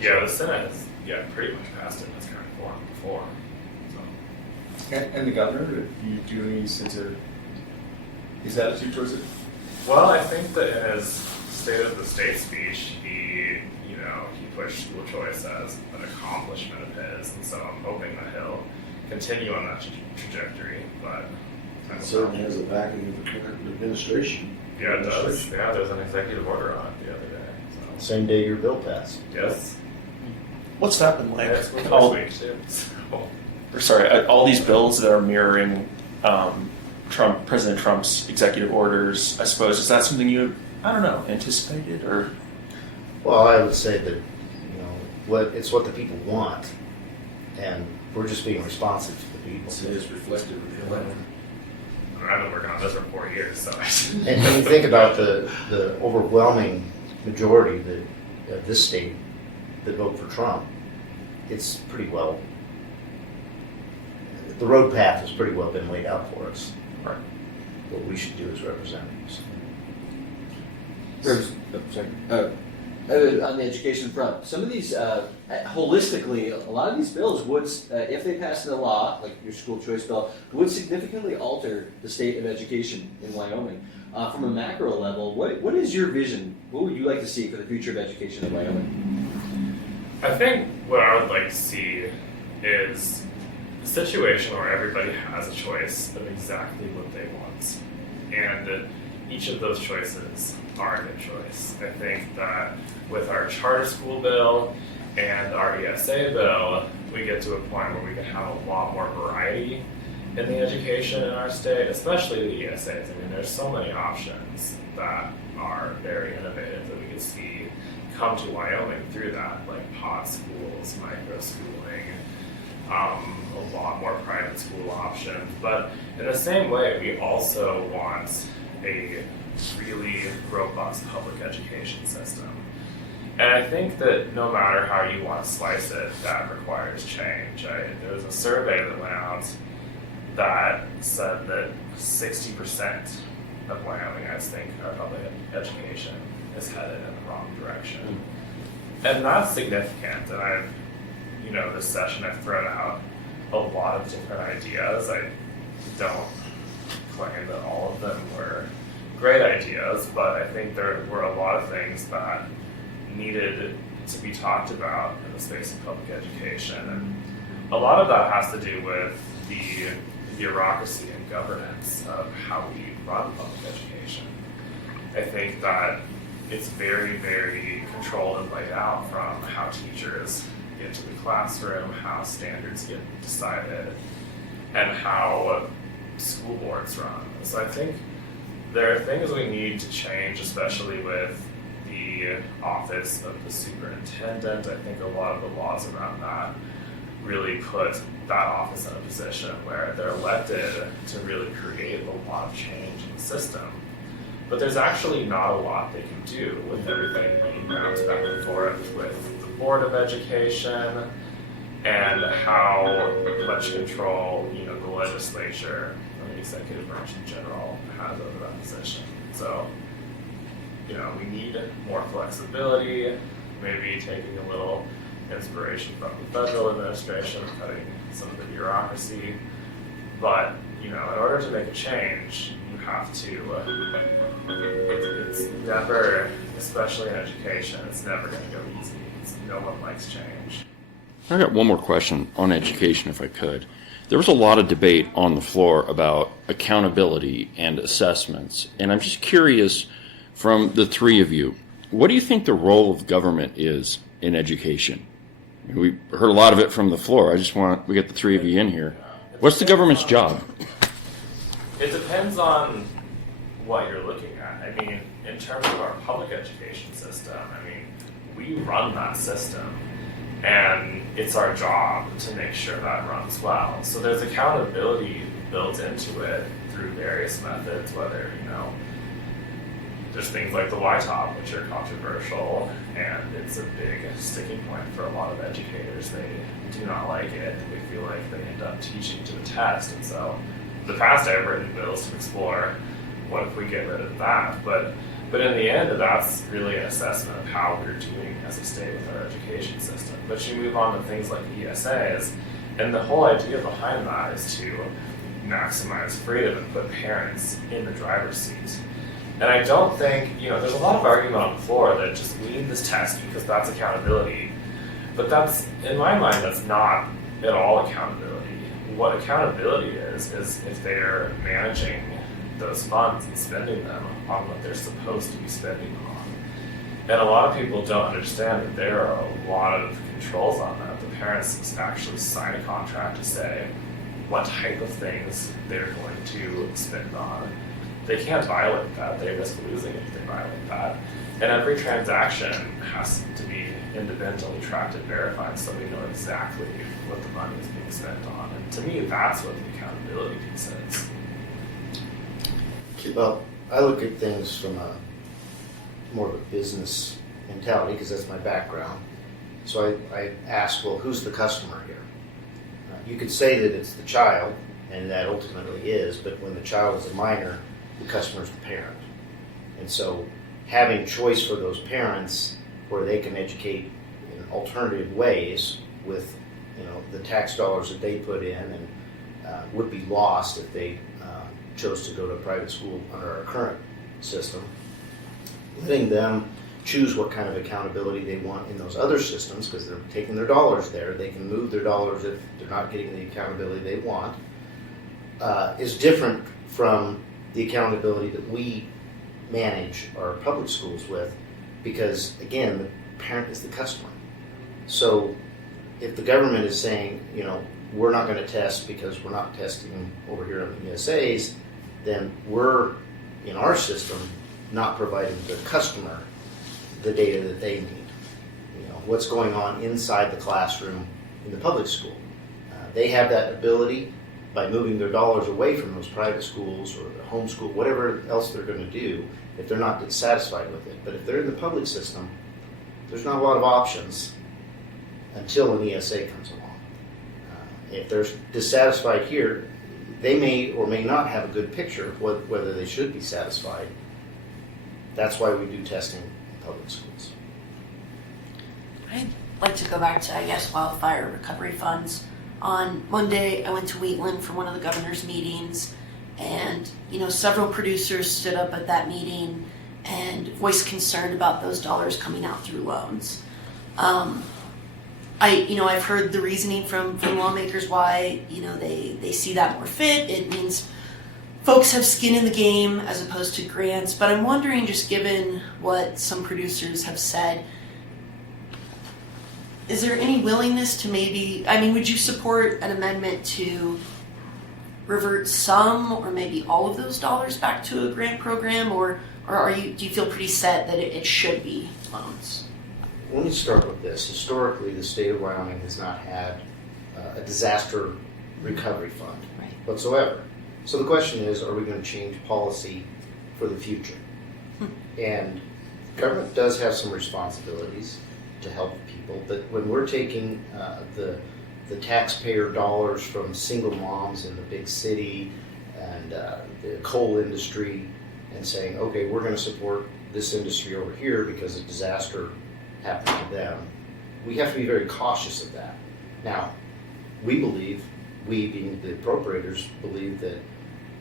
Yeah, the Senate has pretty much passed it in its current form before. So. And the governor, do you do any sense of his attitude towards it? Well, I think that in his State of the State speech, he pushed school choice as an accomplishment of his, and so I'm hoping that he'll continue on that trajectory. But it certainly has a backing of the current administration. Yeah, it does. Yeah, there's an executive order on it the other day. So. Same day your bill passed. Yes. What's that been like? Yeah, all these bills that are mirroring President Trump's executive orders, I suppose, is that something you, anticipated or? Well, I would say that, it's what the people want, and we're just being responsive to the people. It is reflective of the electorate. I've been working on this for 4 years, so. And when you think about the overwhelming majority of this state that vote for Trump, it's pretty well, the road path has pretty well been laid out for us. Right. What we should do as representatives. On the education front, some of these, holistically, a lot of these bills would, if they pass into law, like your school choice bill, would significantly alter the state of education in Wyoming. From a macro level, what is your vision? What would you like to see for the future of education in Wyoming? I think what I would like to see is a situation where everybody has a choice of exactly what they want. And each of those choices are a good choice. I think that with our charter school bill and our ESA bill, we get to a point where we can have a lot more variety in the education in our state, especially the ESAs. I mean, there's so many options that are very innovative that we can see come to Wyoming through that, like pod schools, micro schooling, a lot more private school options. But in the same way, we also want a really robust public education system. And I think that no matter how you want to slice it, that requires change. There was a survey that went out that said that 60% of Wyoming, I think, our public education is headed in the wrong direction. And that's significant. And this session I've thrown out a lot of different ideas. I don't claim that all of them were great ideas, but I think there were a lot of things that needed to be talked about in the space of public education. And a lot of that has to do with the bureaucracy and governance of how we run public education. I think that it's very, very controlled and laid out from how teachers get to the classroom, how standards get decided, and how school boards run. So I think there are things we need to change, especially with the office of the superintendent. I think a lot of the laws around that really put that office in a position where they're elected to really create a lot of change in the system. But there's actually not a lot they can do with everything being bounced back and forth with the Board of Education and how much control, the legislature and the executive branch in general has over that position. So, we need more flexibility, maybe taking a little inspiration from the federal administration, cutting some of the bureaucracy. But, in order to make a change, you have to, it's never, especially in education, it's never going to go easy. No one likes change. I got one more question on education, if I could. There was a lot of debate on the floor about accountability and assessments, and I'm just curious from the three of you, what do you think the role of government is in education? We heard a lot of it from the floor. We got the three of you in here. What's the government's job? It depends on what you're looking at. I mean, in terms of our public education system, we run that system, and it's our job to make sure that runs well. So there's accountability built into it through various methods, whether, there's things like the Y-top, which are controversial, and it's a big sticking point for a lot of educators. They do not like it. They feel like they end up teaching to a test. And so in the past, I've written bills to explore what if we get rid of that. But in the end, that's really an assessment of how we're doing as a state with our education system. But you move on to things like ESAs, and the whole idea behind that is to maximize freedom and put parents in the driver's seat. And I don't think, there's a lot of argument on the floor that just we need this test because that's accountability. But that's, in my mind, that's not at all accountability. What accountability is if they're managing those funds and spending them on what they're supposed to be spending on. And a lot of people don't understand that there are a lot of controls on that. The parents actually sign a contract to say what type of things they're going to spend on. They can't violate that. They risk losing if they violate that. And every transaction has to be independently tracked and verified so we know exactly what the money is being spent on. And to me, that's what the accountability piece is. Well, I look at things from a more of a business mentality because that's my background. So I ask, well, who's the customer here? You could say that it's the child, and that ultimately is, but when the child is a minor, the customer is the parent. And so having choice for those parents where they can educate in alternative ways with, the tax dollars that they put in and would be lost if they chose to go to a private school under our current system. Letting them choose what kind of accountability they want in those other systems, because they're taking their dollars there. They can move their dollars if they're not getting the accountability they want, is different from the accountability that we manage our public schools with, because again, the parent is the customer. So if the government is saying, we're not going to test because we're not testing over here on the ESAs, then we're, in our system, not providing the customer the data that they need. What's going on inside the classroom in the public school. They have that ability by moving their dollars away from those private schools or the homeschool, whatever else they're going to do, if they're not satisfied with it. But if they're in the public system, there's not a lot of options until an ESA comes along. If they're dissatisfied here, they may or may not have a good picture of whether they should be satisfied. That's why we do testing in public schools. I'd like to go back to, wildfire recovery funds. On Monday, I went to Wheatland for one of the governor's meetings, and, several producers stood up at that meeting and voiced concern about those dollars coming out through loans. I've heard the reasoning from lawmakers why, they see that more fit. It means folks have skin in the game as opposed to grants. But I'm wondering, just given what some producers have said, is there any willingness to would you support an amendment to revert some or maybe all of those dollars back to a grant program, or do you feel pretty set that it should be loans? Let me start with this. Historically, the state of Wyoming has not had a disaster recovery fund whatsoever. So the question is, are we going to change policy for the future? And government does have some responsibilities to help people, but when we're taking the taxpayer dollars from single moms in the big city and the coal industry and saying, okay, we're going to support this industry over here because a disaster happened to them, we have to be very cautious of that. Now, we being the appropriators, believe that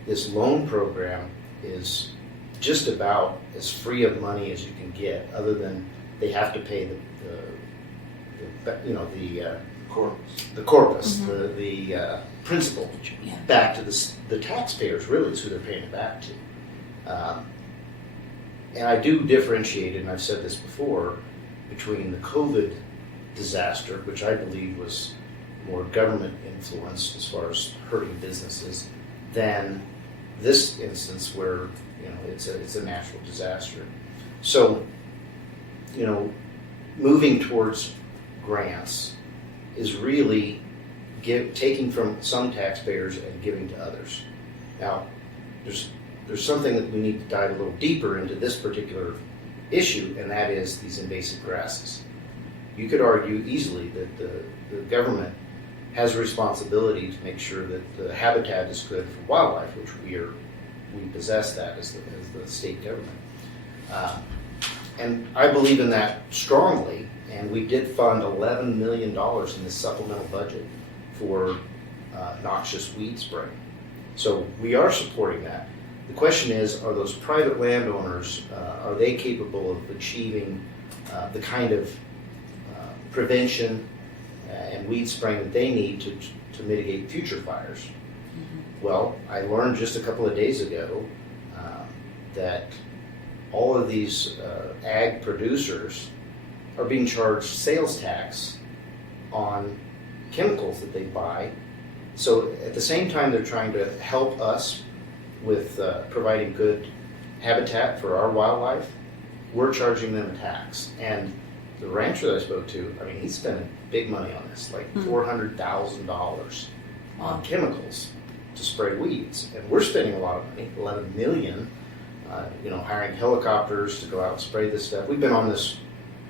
this loan program is just about as free of money as you can get, other than they have to pay the corpus, the principal back to the taxpayers. Really, is who they're paying it back to. And I do differentiate, and I've said this before, between the COVID disaster, which I believe was more government influenced as far as hurting businesses, than this instance where it's a natural disaster. So, moving towards grants is really taking from some taxpayers and giving to others. Now, there's something that we need to dive a little deeper into this particular issue, and that is these invasive grasses. You could argue easily that the government has a responsibility to make sure that the habitat is good for wildlife, which we possess that as the state government. And I believe in that strongly, and we did fund $11 million in this supplemental budget for noxious weed spraying. So we are supporting that. The question is, are those private landowners, are they capable of achieving the kind of prevention and weed spraying that they need to mitigate future fires? Mm-hmm. Well, I learned just a couple of days ago that all of these ag producers are being charged sales tax on chemicals that they buy. So at the same time they're trying to help us with providing good habitat for our wildlife, we're charging them a tax. And the rancher that I spoke to, he's spending big money on this, like $400,000 on chemicals to spray weeds. And we're spending a lot of money, $11 million, hiring helicopters to go out and spray this stuff. We've been on this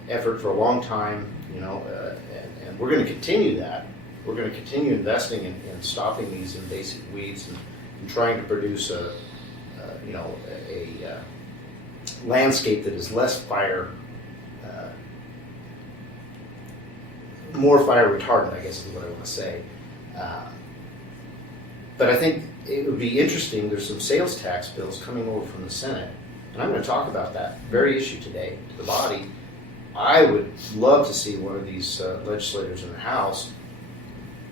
effort for a long time, and we're going to continue that. We're going to continue investing in stopping these invasive weeds and trying to produce a landscape that is less fire more fire retardant, I guess is what I want to say. But I think it would be interesting. There's some sales tax bills coming over from the Senate, and I'm going to talk about that very issue today to the body. I would love to see one of these legislators in the House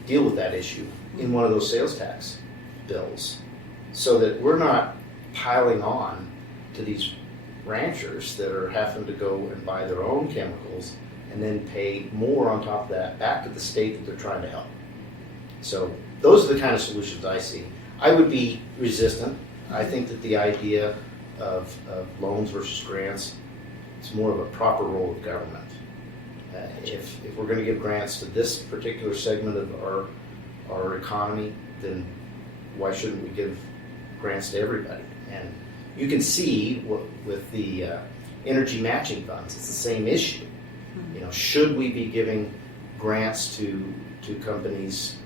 deal with that issue in one of those sales tax bills, so that we're not piling on to these ranchers that are having to go and buy their own chemicals and then pay more on top of that back to the state that they're trying to help. So those are the kind of solutions I see. I would be resistant. I think that the idea of loans versus grants is more of a proper role of government. If we're going to give grants to this particular segment of our economy, then why shouldn't we give grants to everybody? And you can see with the energy matching funds, it's the same issue. You know, should we be giving grants to companies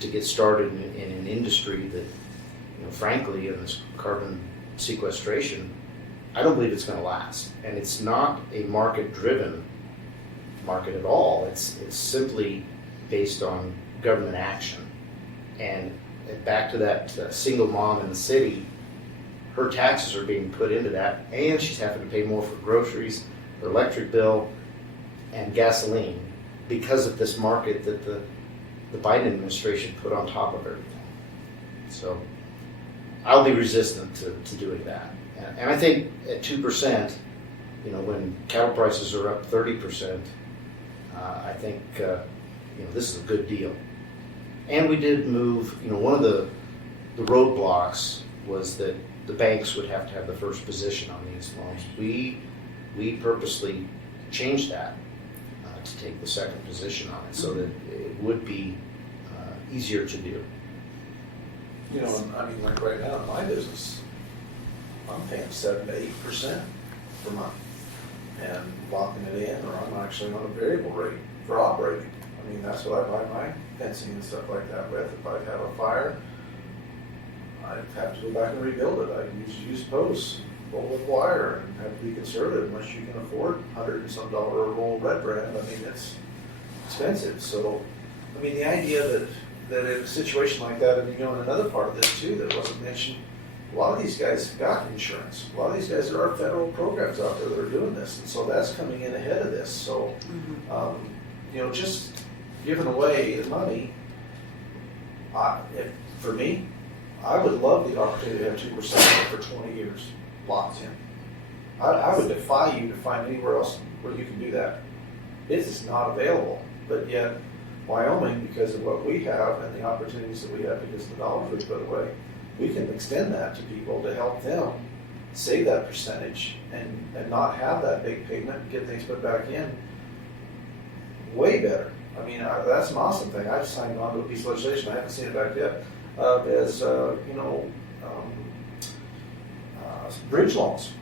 to get started in an industry that, you know, frankly, in this carbon sequestration, I don't believe it's going to last. And it's not a market-driven market at all. It's simply based on government action. And back to that single mom in the city, her taxes are being put into that, and she's having to pay more for groceries, her electric bill, and gasoline because of this market that the Biden administration put on top of everything. So I'll be resistant to doing that. And I think at 2%, you know, when cattle prices are up 30%, I think this is a good deal. And we did move. You know, one of the roadblocks was that the banks would have to have the first position on these loans. We purposely changed that to take the second position on it, so that it would be easier to do. You know, I mean, like right now in my business, I'm paying 7 to 8% per month and locking it in, or I'm actually on a variable rate for operating. I mean, that's what I buy my fencing and stuff like that with. If I have a fire, I'd have to go back and rebuild it. I use posts, roll with wire, and have to be conservative unless you can afford $100 and some a roll of red brand. I mean, it's expensive. So, I mean, the idea that in a situation like that, and you know, in another part of this too that wasn't mentioned, a lot of these guys got insurance. A lot of these guys, there are federal programs out there that are doing this, and so that's coming in ahead of this. So, you know, just giving away the money, for me, I would love the opportunity to have 2% for 20 years locked in. I would defy you to find anywhere else where you can do that. It is not available, but yet Wyoming, because of what we have and the opportunities that we have because of the dollars we put away, we can extend that to people to help them save that percentage and not have that big payment and get things put back in way better. I mean, that's an awesome thing. I've signed on to a piece of legislation, I haven't seen it back yet, bridge loans.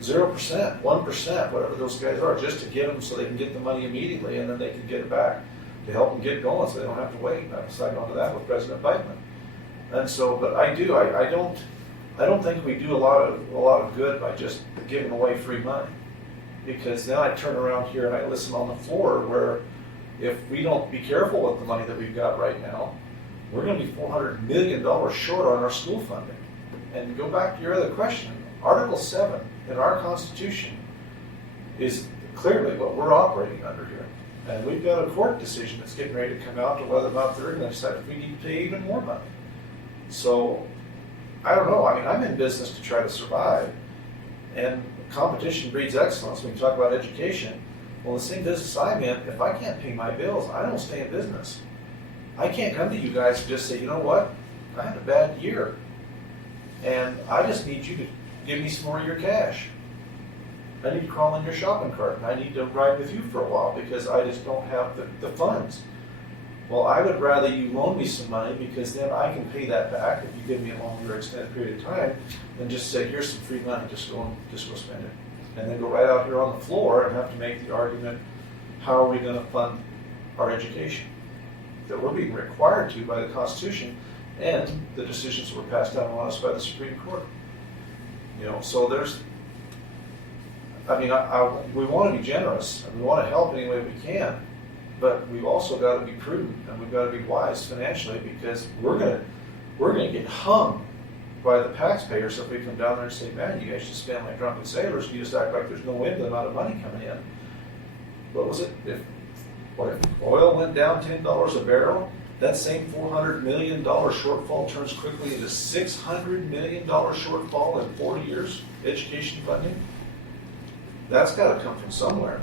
0%, 1%, whatever those guys are, just to get them so they can get the money immediately and then they can get it back to help them get going so they don't have to wait. I've signed on to that with President Biden. And so, but I don't think we do a lot of good by just giving away free money, because then I turn around here and I listen on the floor where if we don't be careful with the money that we've got right now, we're going to be $400 million short on our school funding. And go back to your other question, Article 7 in our Constitution is clearly what we're operating under here. And we've got a court decision that's getting ready to come out to whether or not they're going to decide if we need to pay even more money. So, I don't know. I mean, I'm in business to try to survive. And competition breeds excellence when you talk about education. Well, the same business I'm in, if I can't pay my bills, I don't stay in business. I can't come to you guys and just say, you know what, I had a bad year, and I just need you to give me some more of your cash. I need to crawl in your shopping cart, and I need to ride with you for a while because I just don't have the funds. Well, I would rather you loan me some money, because then I can pay that back if you give me a longer extended period of time, than just say, here's some free money, just go spend it. And then go right out here on the floor and have to make the argument, how are we going to fund our education? That we're being required to by the Constitution and the decisions that were passed down on us by the Supreme Court. You know, so there's, I mean, we want to be generous and we want to help any way we can, but we've also got to be prudent and we've got to be wise financially, because we're gonna get hung by the taxpayers if we come down there and say, man, you guys just spend like drunken sailors and you just act like there's no end to the amount of money coming in. What was it? If oil went down $10 a barrel, that same $400 million shortfall turns quickly into $600 million shortfall in 4 years education funding. That's got to come from somewhere,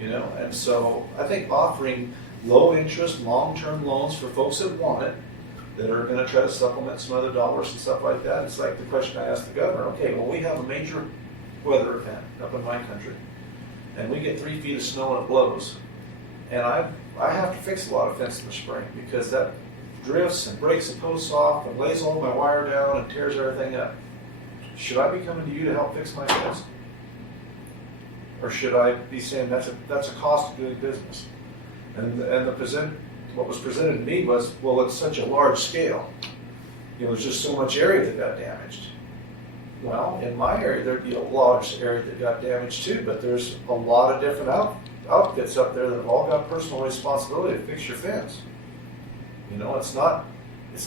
you know. And so I think offering low interest, long-term loans for folks that want it, that are going to try to supplement some other dollars and stuff like that. It's like the question I asked the governor. Okay, well, we have a major weather event up in my country, and we get 3 feet of snow and it blows, and I have to fix a lot of fence in the spring because that drifts and breaks the posts off and lays all my wire down and tears everything up. Should I be coming to you to help fix my fence? Or should I be saying that's a cost of doing business? And what was presented to me was, well, it's such a large scale. You know, there's just so much area that got damaged. Well, in my area, there'd be a large area that got damaged too, but there's a lot of different outfits up there that have all got personal responsibility to fix your fence. You know, it's not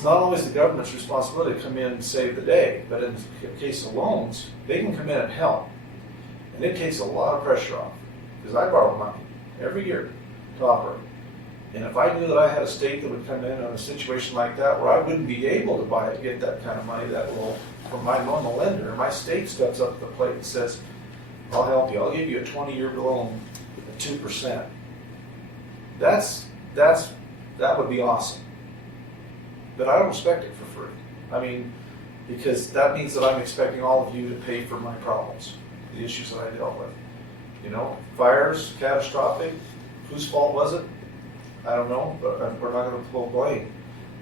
always the government's responsibility to come in and save the day, but in the case of loans, they can come in and help. And it takes a lot of pressure off, because I borrow money every year to operate. And if I knew that I had a state that would come in on a situation like that where I wouldn't be able to get that kind of money that low from my normal lender, my state steps up to the plate and says, I'll help you, I'll give you a 20-year loan at 2%. That would be awesome. But I don't expect it for free. I mean, because that means that I'm expecting all of you to pay for my problems, the issues that I dealt with. You know, fires, catastrophic, whose fault was it? I don't know, but we're not going to pull blame.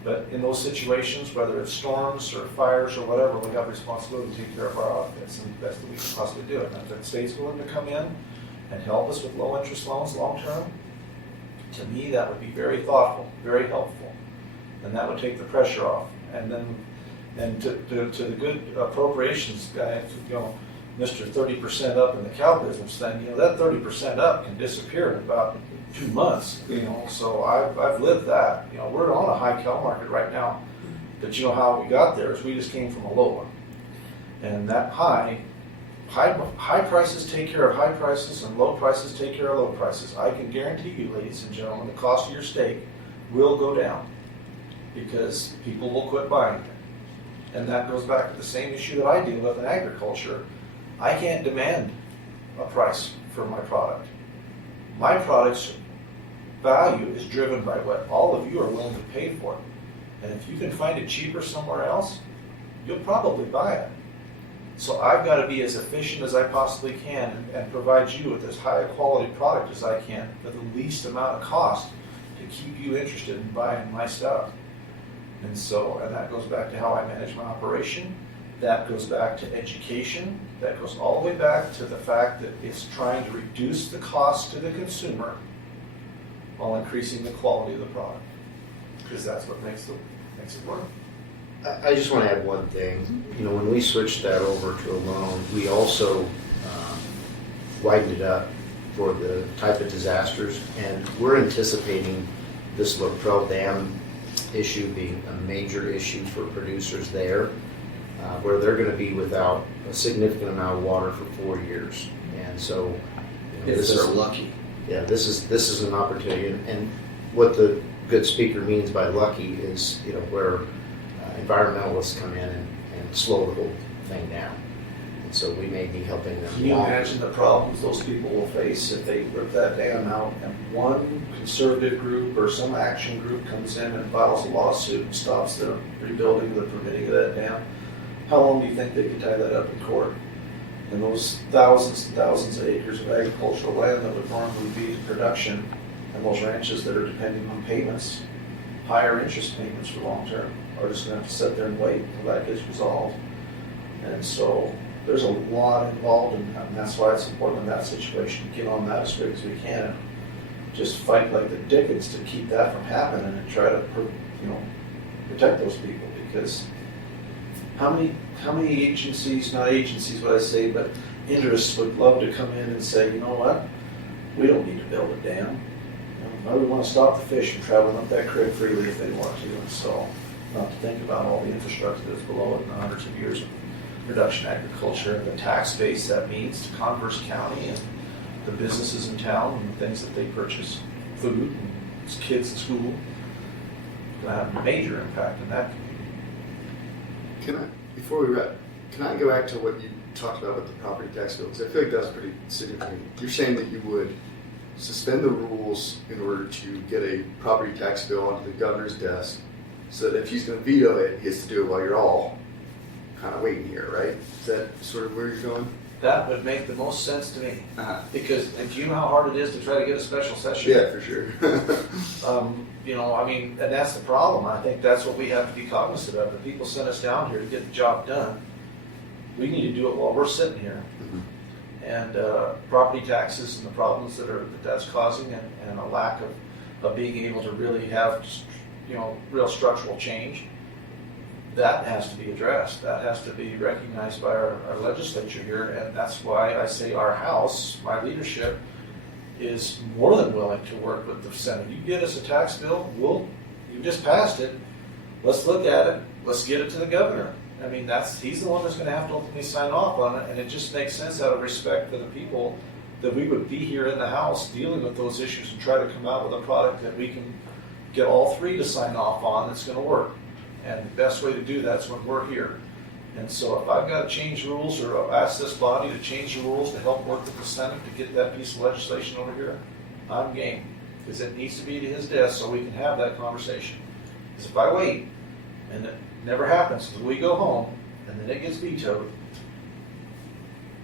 But in those situations, whether it's storms or fires or whatever, we have a responsibility to take care of our outfits and the best that we can possibly do it. And if the state's willing to come in and help us with low interest loans long term, to me that would be very thoughtful, very helpful, and that would take the pressure off. And then to the good appropriations guy, you know, Mr. 30% up in the cow business thing, you know, that 30% up can disappear in about 2 months, you know, so I've lived that. You know, we're on a high cow market right now, but you know how we got there is we just came from a low one. And that high prices take care of high prices and low prices take care of low prices. I can guarantee you, ladies and gentlemen, the cost of your steak will go down because people will quit buying it. And that goes back to the same issue that I deal with in agriculture. I can't demand a price for my product. My product's value is driven by what all of you are willing to pay for it. And if you can find it cheaper somewhere else, you'll probably buy it. So I've got to be as efficient as I possibly can and provide you with as high a quality product as I can for the least amount of cost to keep you interested in buying my stuff. And that goes back to how I manage my operation. That goes back to education. That goes all the way back to the fact that it's trying to reduce the cost to the consumer while increasing the quality of the product, because that's what makes it work. I just want to add one thing. You know, when we switched that over to a loan, we also widened it up for the type of disasters, and we're anticipating this Latrell Dam issue being a major issue for producers there, where they're going to be without a significant amount of water for 4 years. And so, you know, If they're lucky. Yeah, this is an opportunity, and what the good speaker means by lucky is, you know, where environmentalists come in and slow the whole thing down. And so we may be helping them. Can you imagine the problems those people will face if they rip that dam out and one conservative group or some action group comes in and files a lawsuit and stops the rebuilding, the permitting of that dam? How long do you think they could tie that up in court? And those thousands and thousands of acres of agricultural land that would normally be in production, and those ranches that are depending on payments, higher interest payments for long term, are just going to have to sit there and wait until that gets resolved. And so there's a lot involved in that, and that's why it's important in that situation to get on that as quick as we can and just fight like the dickens to keep that from happening and try to, you know, protect those people. Because how many agencies, not agencies what I say, but interests would love to come in and say, you know what, we don't need to build a dam. You know, Well, we want to stop the fish from traveling up that creek freely if they want to, and so not to think about all the infrastructure that's below it and the hundreds of years of production agriculture and the tax base that means to Converse County and the businesses in town and the things that they purchase, food and kids in school. It's going to have a major impact in that community. Before we wrap, can I go back to what you talked about with the property tax bill? Because I feel like that was pretty significant. You're saying that you would suspend the rules in order to get a property tax bill onto the governor's desk so that if he's going to veto it, he has to do it while you're all kind of waiting here, right? Is that sort of where you're going? That would make the most sense to me. Uh-huh. Because do you know how hard it is to try to get a special session? Yeah, for sure. And that's the problem. I think that's what we have to be cognizant of. The people sent us down here to get the job done. We need to do it while we're sitting here. Mhm. And property taxes and the problems that's causing and a lack of being able to really have, real structural change, that has to be addressed. That has to be recognized by our legislature here. And that's why I say our House, my leadership, is more than willing to work with the Senate. You get us a tax bill, you just passed it. Let's look at it. Let's get it to the governor. I mean, he's the one that's going to have to ultimately sign off on it, and it just makes sense out of respect for the people that we would be here in the House dealing with those issues and try to come out with a product that we can get all three to sign off on that's going to work. And the best way to do that is when we're here. And so if I've got to change rules or ask this body to change the rules to help work with the Senate to get that piece of legislation over here, I'm game. Because it needs to be to his desk so we can have that conversation. Because if I wait and it never happens, because we go home and then it gets vetoed,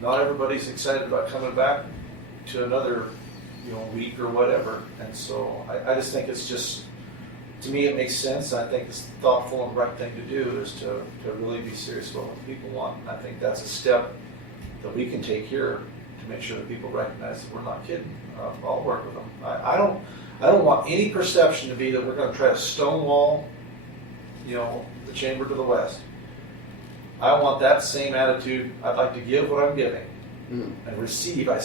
not everybody's excited about coming back to another week or whatever. And so I just think it's just, to me, it makes sense. I think it's thoughtful and right thing to do is to really be serious about what the people want. And I think that's a step that we can take here to make sure that people recognize that we're not kidding. I'll work with them. I don't want any perception to be that we're going to try to stonewall, the chamber to the west. I want that same attitude. I'd like to give what I'm giving. And receive, I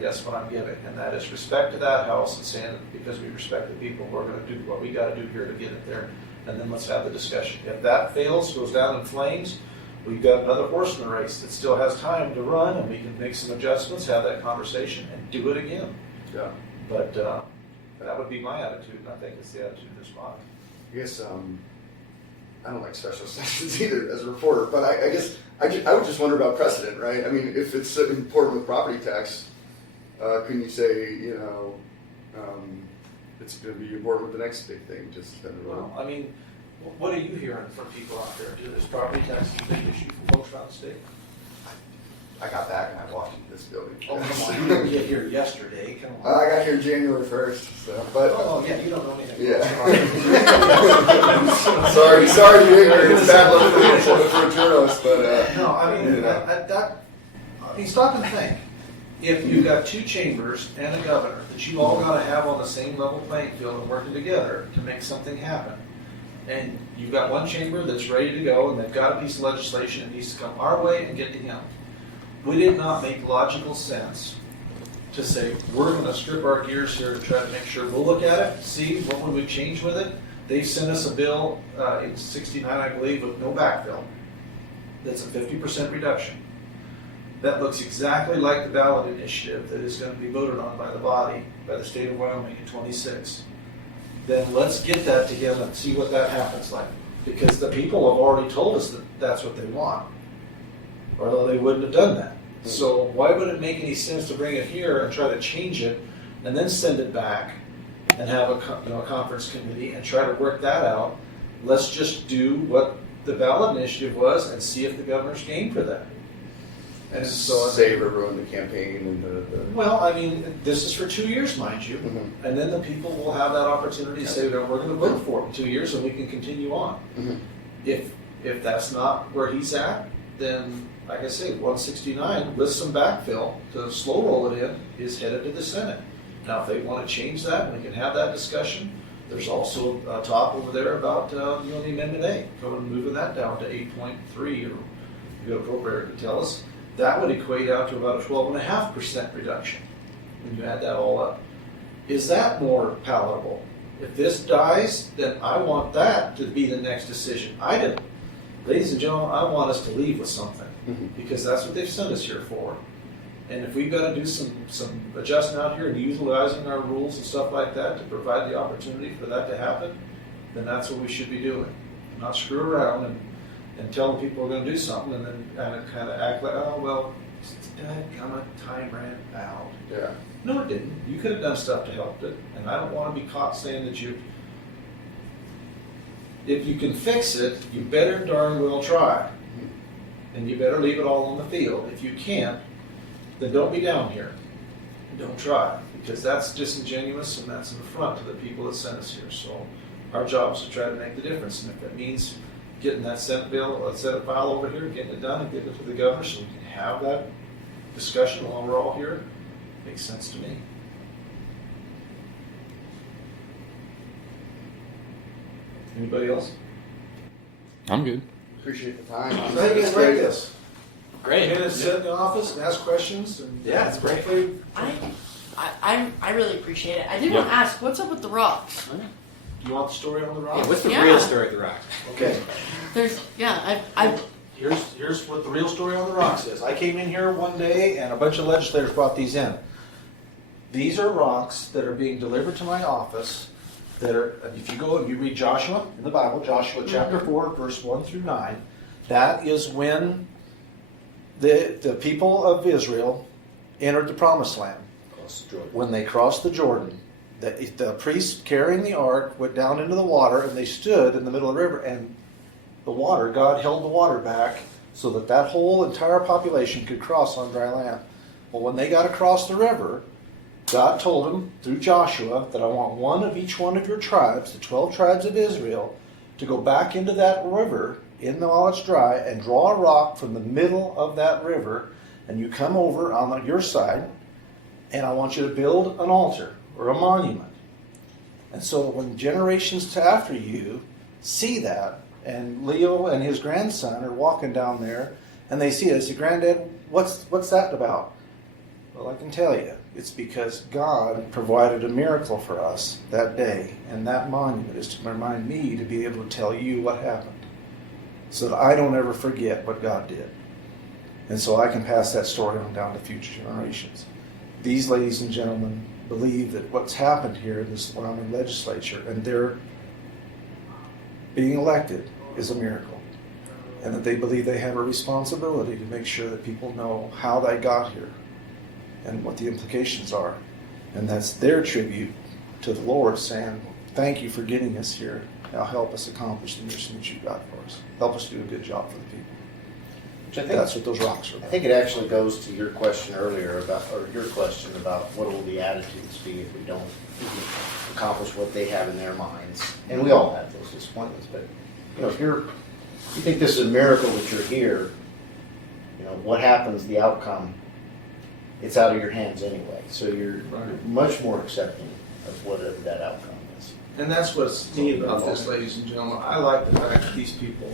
guess, what I'm giving. And that is respect to that House and saying that because we respect the people, we're going to do what we got to do here to get it there. And then let's have the discussion. If that fails, goes down in flames, we've got another horse in the race that still has time to run, and we can make some adjustments, have that conversation, and do it again. Yeah. But that would be my attitude, and I think it's the attitude of this body. I guess I don't like special sessions either as a reporter, but I guess I would just wonder about precedent, right? I mean, if it's so important with property tax, couldn't you say, it's going to be important with the next big thing, just spend the Well, I mean, what are you hearing from people out there? Is property tax a big issue for folks around the state? I got back and I walked into this building. Oh, come on, you didn't get here yesterday, come on. I got here January 1st, so, but... Oh, yeah, you don't know anything. Yeah. sorry to be ignorant. It's bad luck for a journalist, but... No, I mean, stop and think. If you've got two chambers and a governor that you all got to have on the same level playing field and working together to make something happen, and you've got one chamber that's ready to go and they've got a piece of legislation that needs to come our way and get to him, would it not make logical sense to say, we're going to strip our gears here to try to make sure we'll look at it, see what would we change with it? They sent us a bill in 69, I believe, with no backfill. That's a 50% reduction. That looks exactly like the ballot initiative that is going to be voted on by the body, by the state of Wyoming in 26. Then let's get that together and see what that happens like. Because the people have already told us that that's what they want. Or they wouldn't have done that. So why would it make any sense to bring it here and try to change it and then send it back and have a conference committee and try to work that out? Let's just do what the ballot initiative was and see if the governor's game for that. And so save or ruin the campaign and the... Well, I mean, this is for 2 years, mind you. Mm-hmm. And then the people will have that opportunity to say, we're going to vote for it in 2 years and we can continue on. Mm-hmm. If that's not where he's at, then, like I say, 169 with some backfill to slow roll it in is headed to the Senate. Now, if they want to change that, we can have that discussion. There's also talk over there about the Amendment A, moving that down to 8.3, or you got appropriator to tell us. That would equate out to about a 12.5% reduction when you add that all up. Is that more palatable? If this dies, then I want that to be the next decision. Ladies and gentlemen, I want us to leave with something because that's what they've sent us here for. And if we've got to do some adjusting out here and utilizing our rules and stuff like that to provide the opportunity for that to happen, then that's what we should be doing. Not screw around and tell the people we're going to do something and then kind of act like, oh, well, time ran out. Yeah. No, it didn't. You could have done stuff to help it. And I don't want to be caught saying that if you can fix it, you better darn well try. And you better leave it all on the field. If you can't, then don't be down here. Don't try. Because that's disingenuous and that's an affront to the people that sent us here. So our job is to try to make the difference. And if that means getting that Senate file over here, getting it done and getting it to the governor so we can have that discussion while we're all here, makes sense to me. Anybody else? I'm good. Appreciate the time. How do you guys like this? Great. Get to sit in the office and ask questions. And Yeah, it's great. hopefully- I really appreciate it. I did want to ask, what's up with the rocks? Do you want the story on the rock? Yeah, what's the Yeah. real story of the rock? Okay. Here's what the real story on the rocks is. I came in here one day and a bunch of legislators brought these in. These are rocks that are being delivered to my office that are, if you go and you read Joshua in the Bible, Joshua chapter 4, verse 1 through 9, that is when the people of Israel entered the promised land. When they crossed the Jordan, the priests carrying the ark went down into the water and they stood in the middle of the river, and the water, God held the water back so that whole entire population could cross on dry land. Well, when they got across the river, God told them through Joshua that I want one of each one of your tribes, the 12 tribes of Israel, to go back into that river while it's dry and draw a rock from the middle of that river, and you come over on your side, and I want you to build an altar or a monument. And so when generations after you see that, and Leo and his grandson are walking down there, and they see it, they say, "Granddad, what's that about?" Well, I can tell you, it's because God provided a miracle for us that day, and that monument is to remind me to be able to tell you what happened, so that I don't ever forget what God did. And so I can pass that story on down to future generations. These ladies and gentlemen believe that what's happened here in this Wyoming legislature and their being elected is a miracle. And that they believe they have a responsibility to make sure that people know how they got here and what the implications are. And that's their tribute to the Lord, saying, thank you for getting us here. Now help us accomplish the mission that you've got for us. Help us do a good job for the people. Which I think, That's what those rocks are I about. think it actually goes to your question earlier about what will the attitudes be if we don't accomplish what they have in their minds. And we all have those disappointments, but if you think this is a miracle that you're here, what happens, the outcome, it's out of your hands anyway. So you're much more accepting of whatever that outcome is. And that's what's neat about this, ladies and gentlemen. I like the fact that these people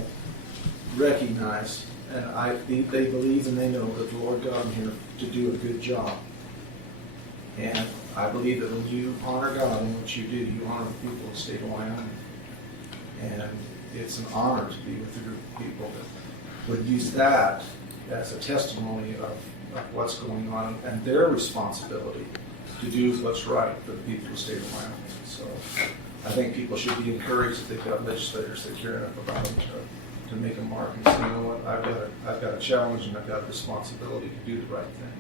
recognize and they believe and they know that the Lord got them here to do a good job. And I believe that when you honor God in what you do, you honor the people of the state of Wyoming. And it's an honor to be with a group of people that would use that as a testimony of what's going on and their responsibility to do what's right for the people of the state of Wyoming. So I think people should be encouraged if they've got legislators that care enough about them to make a mark and say, you know what, I've got a challenge and I've got a responsibility to do the right thing.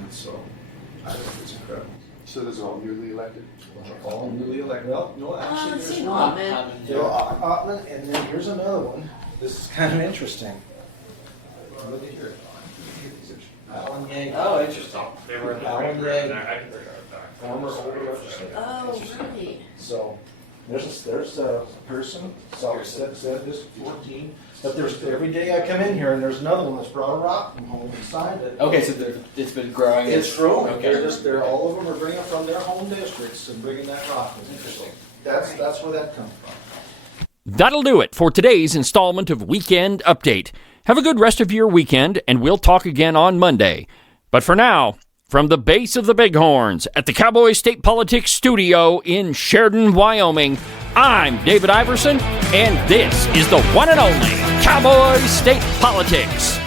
And so I think it's incredible. So this is all newly elected? All newly elected. Well, no, actually, let's there's see, one. Ottman. Ottman, and then here's another one. This is kind of interesting. Look at here. Alan Yankee. Oh, interesting. They were in the Alan right room. Yankee, I can figure it out. former older legislator. Oh, right. So there's a person, so said this 14, but there's every day I come in here and there's another one that's brought a rock from home and signed it. Okay, so it's been growing. It's growing. Okay. They're all of them are bringing it from their home districts and bringing that rock. Interesting. That's where that comes from. That'll do it for today's installment of Weekend Update. Have a good rest of your weekend, and we'll talk again on Monday. But for now, From the base of the Bighorns at the Cowboy State Politics Studio in Sheridan, Wyoming, I'm David Iverson, and this is the one and only Cowboy State Politics.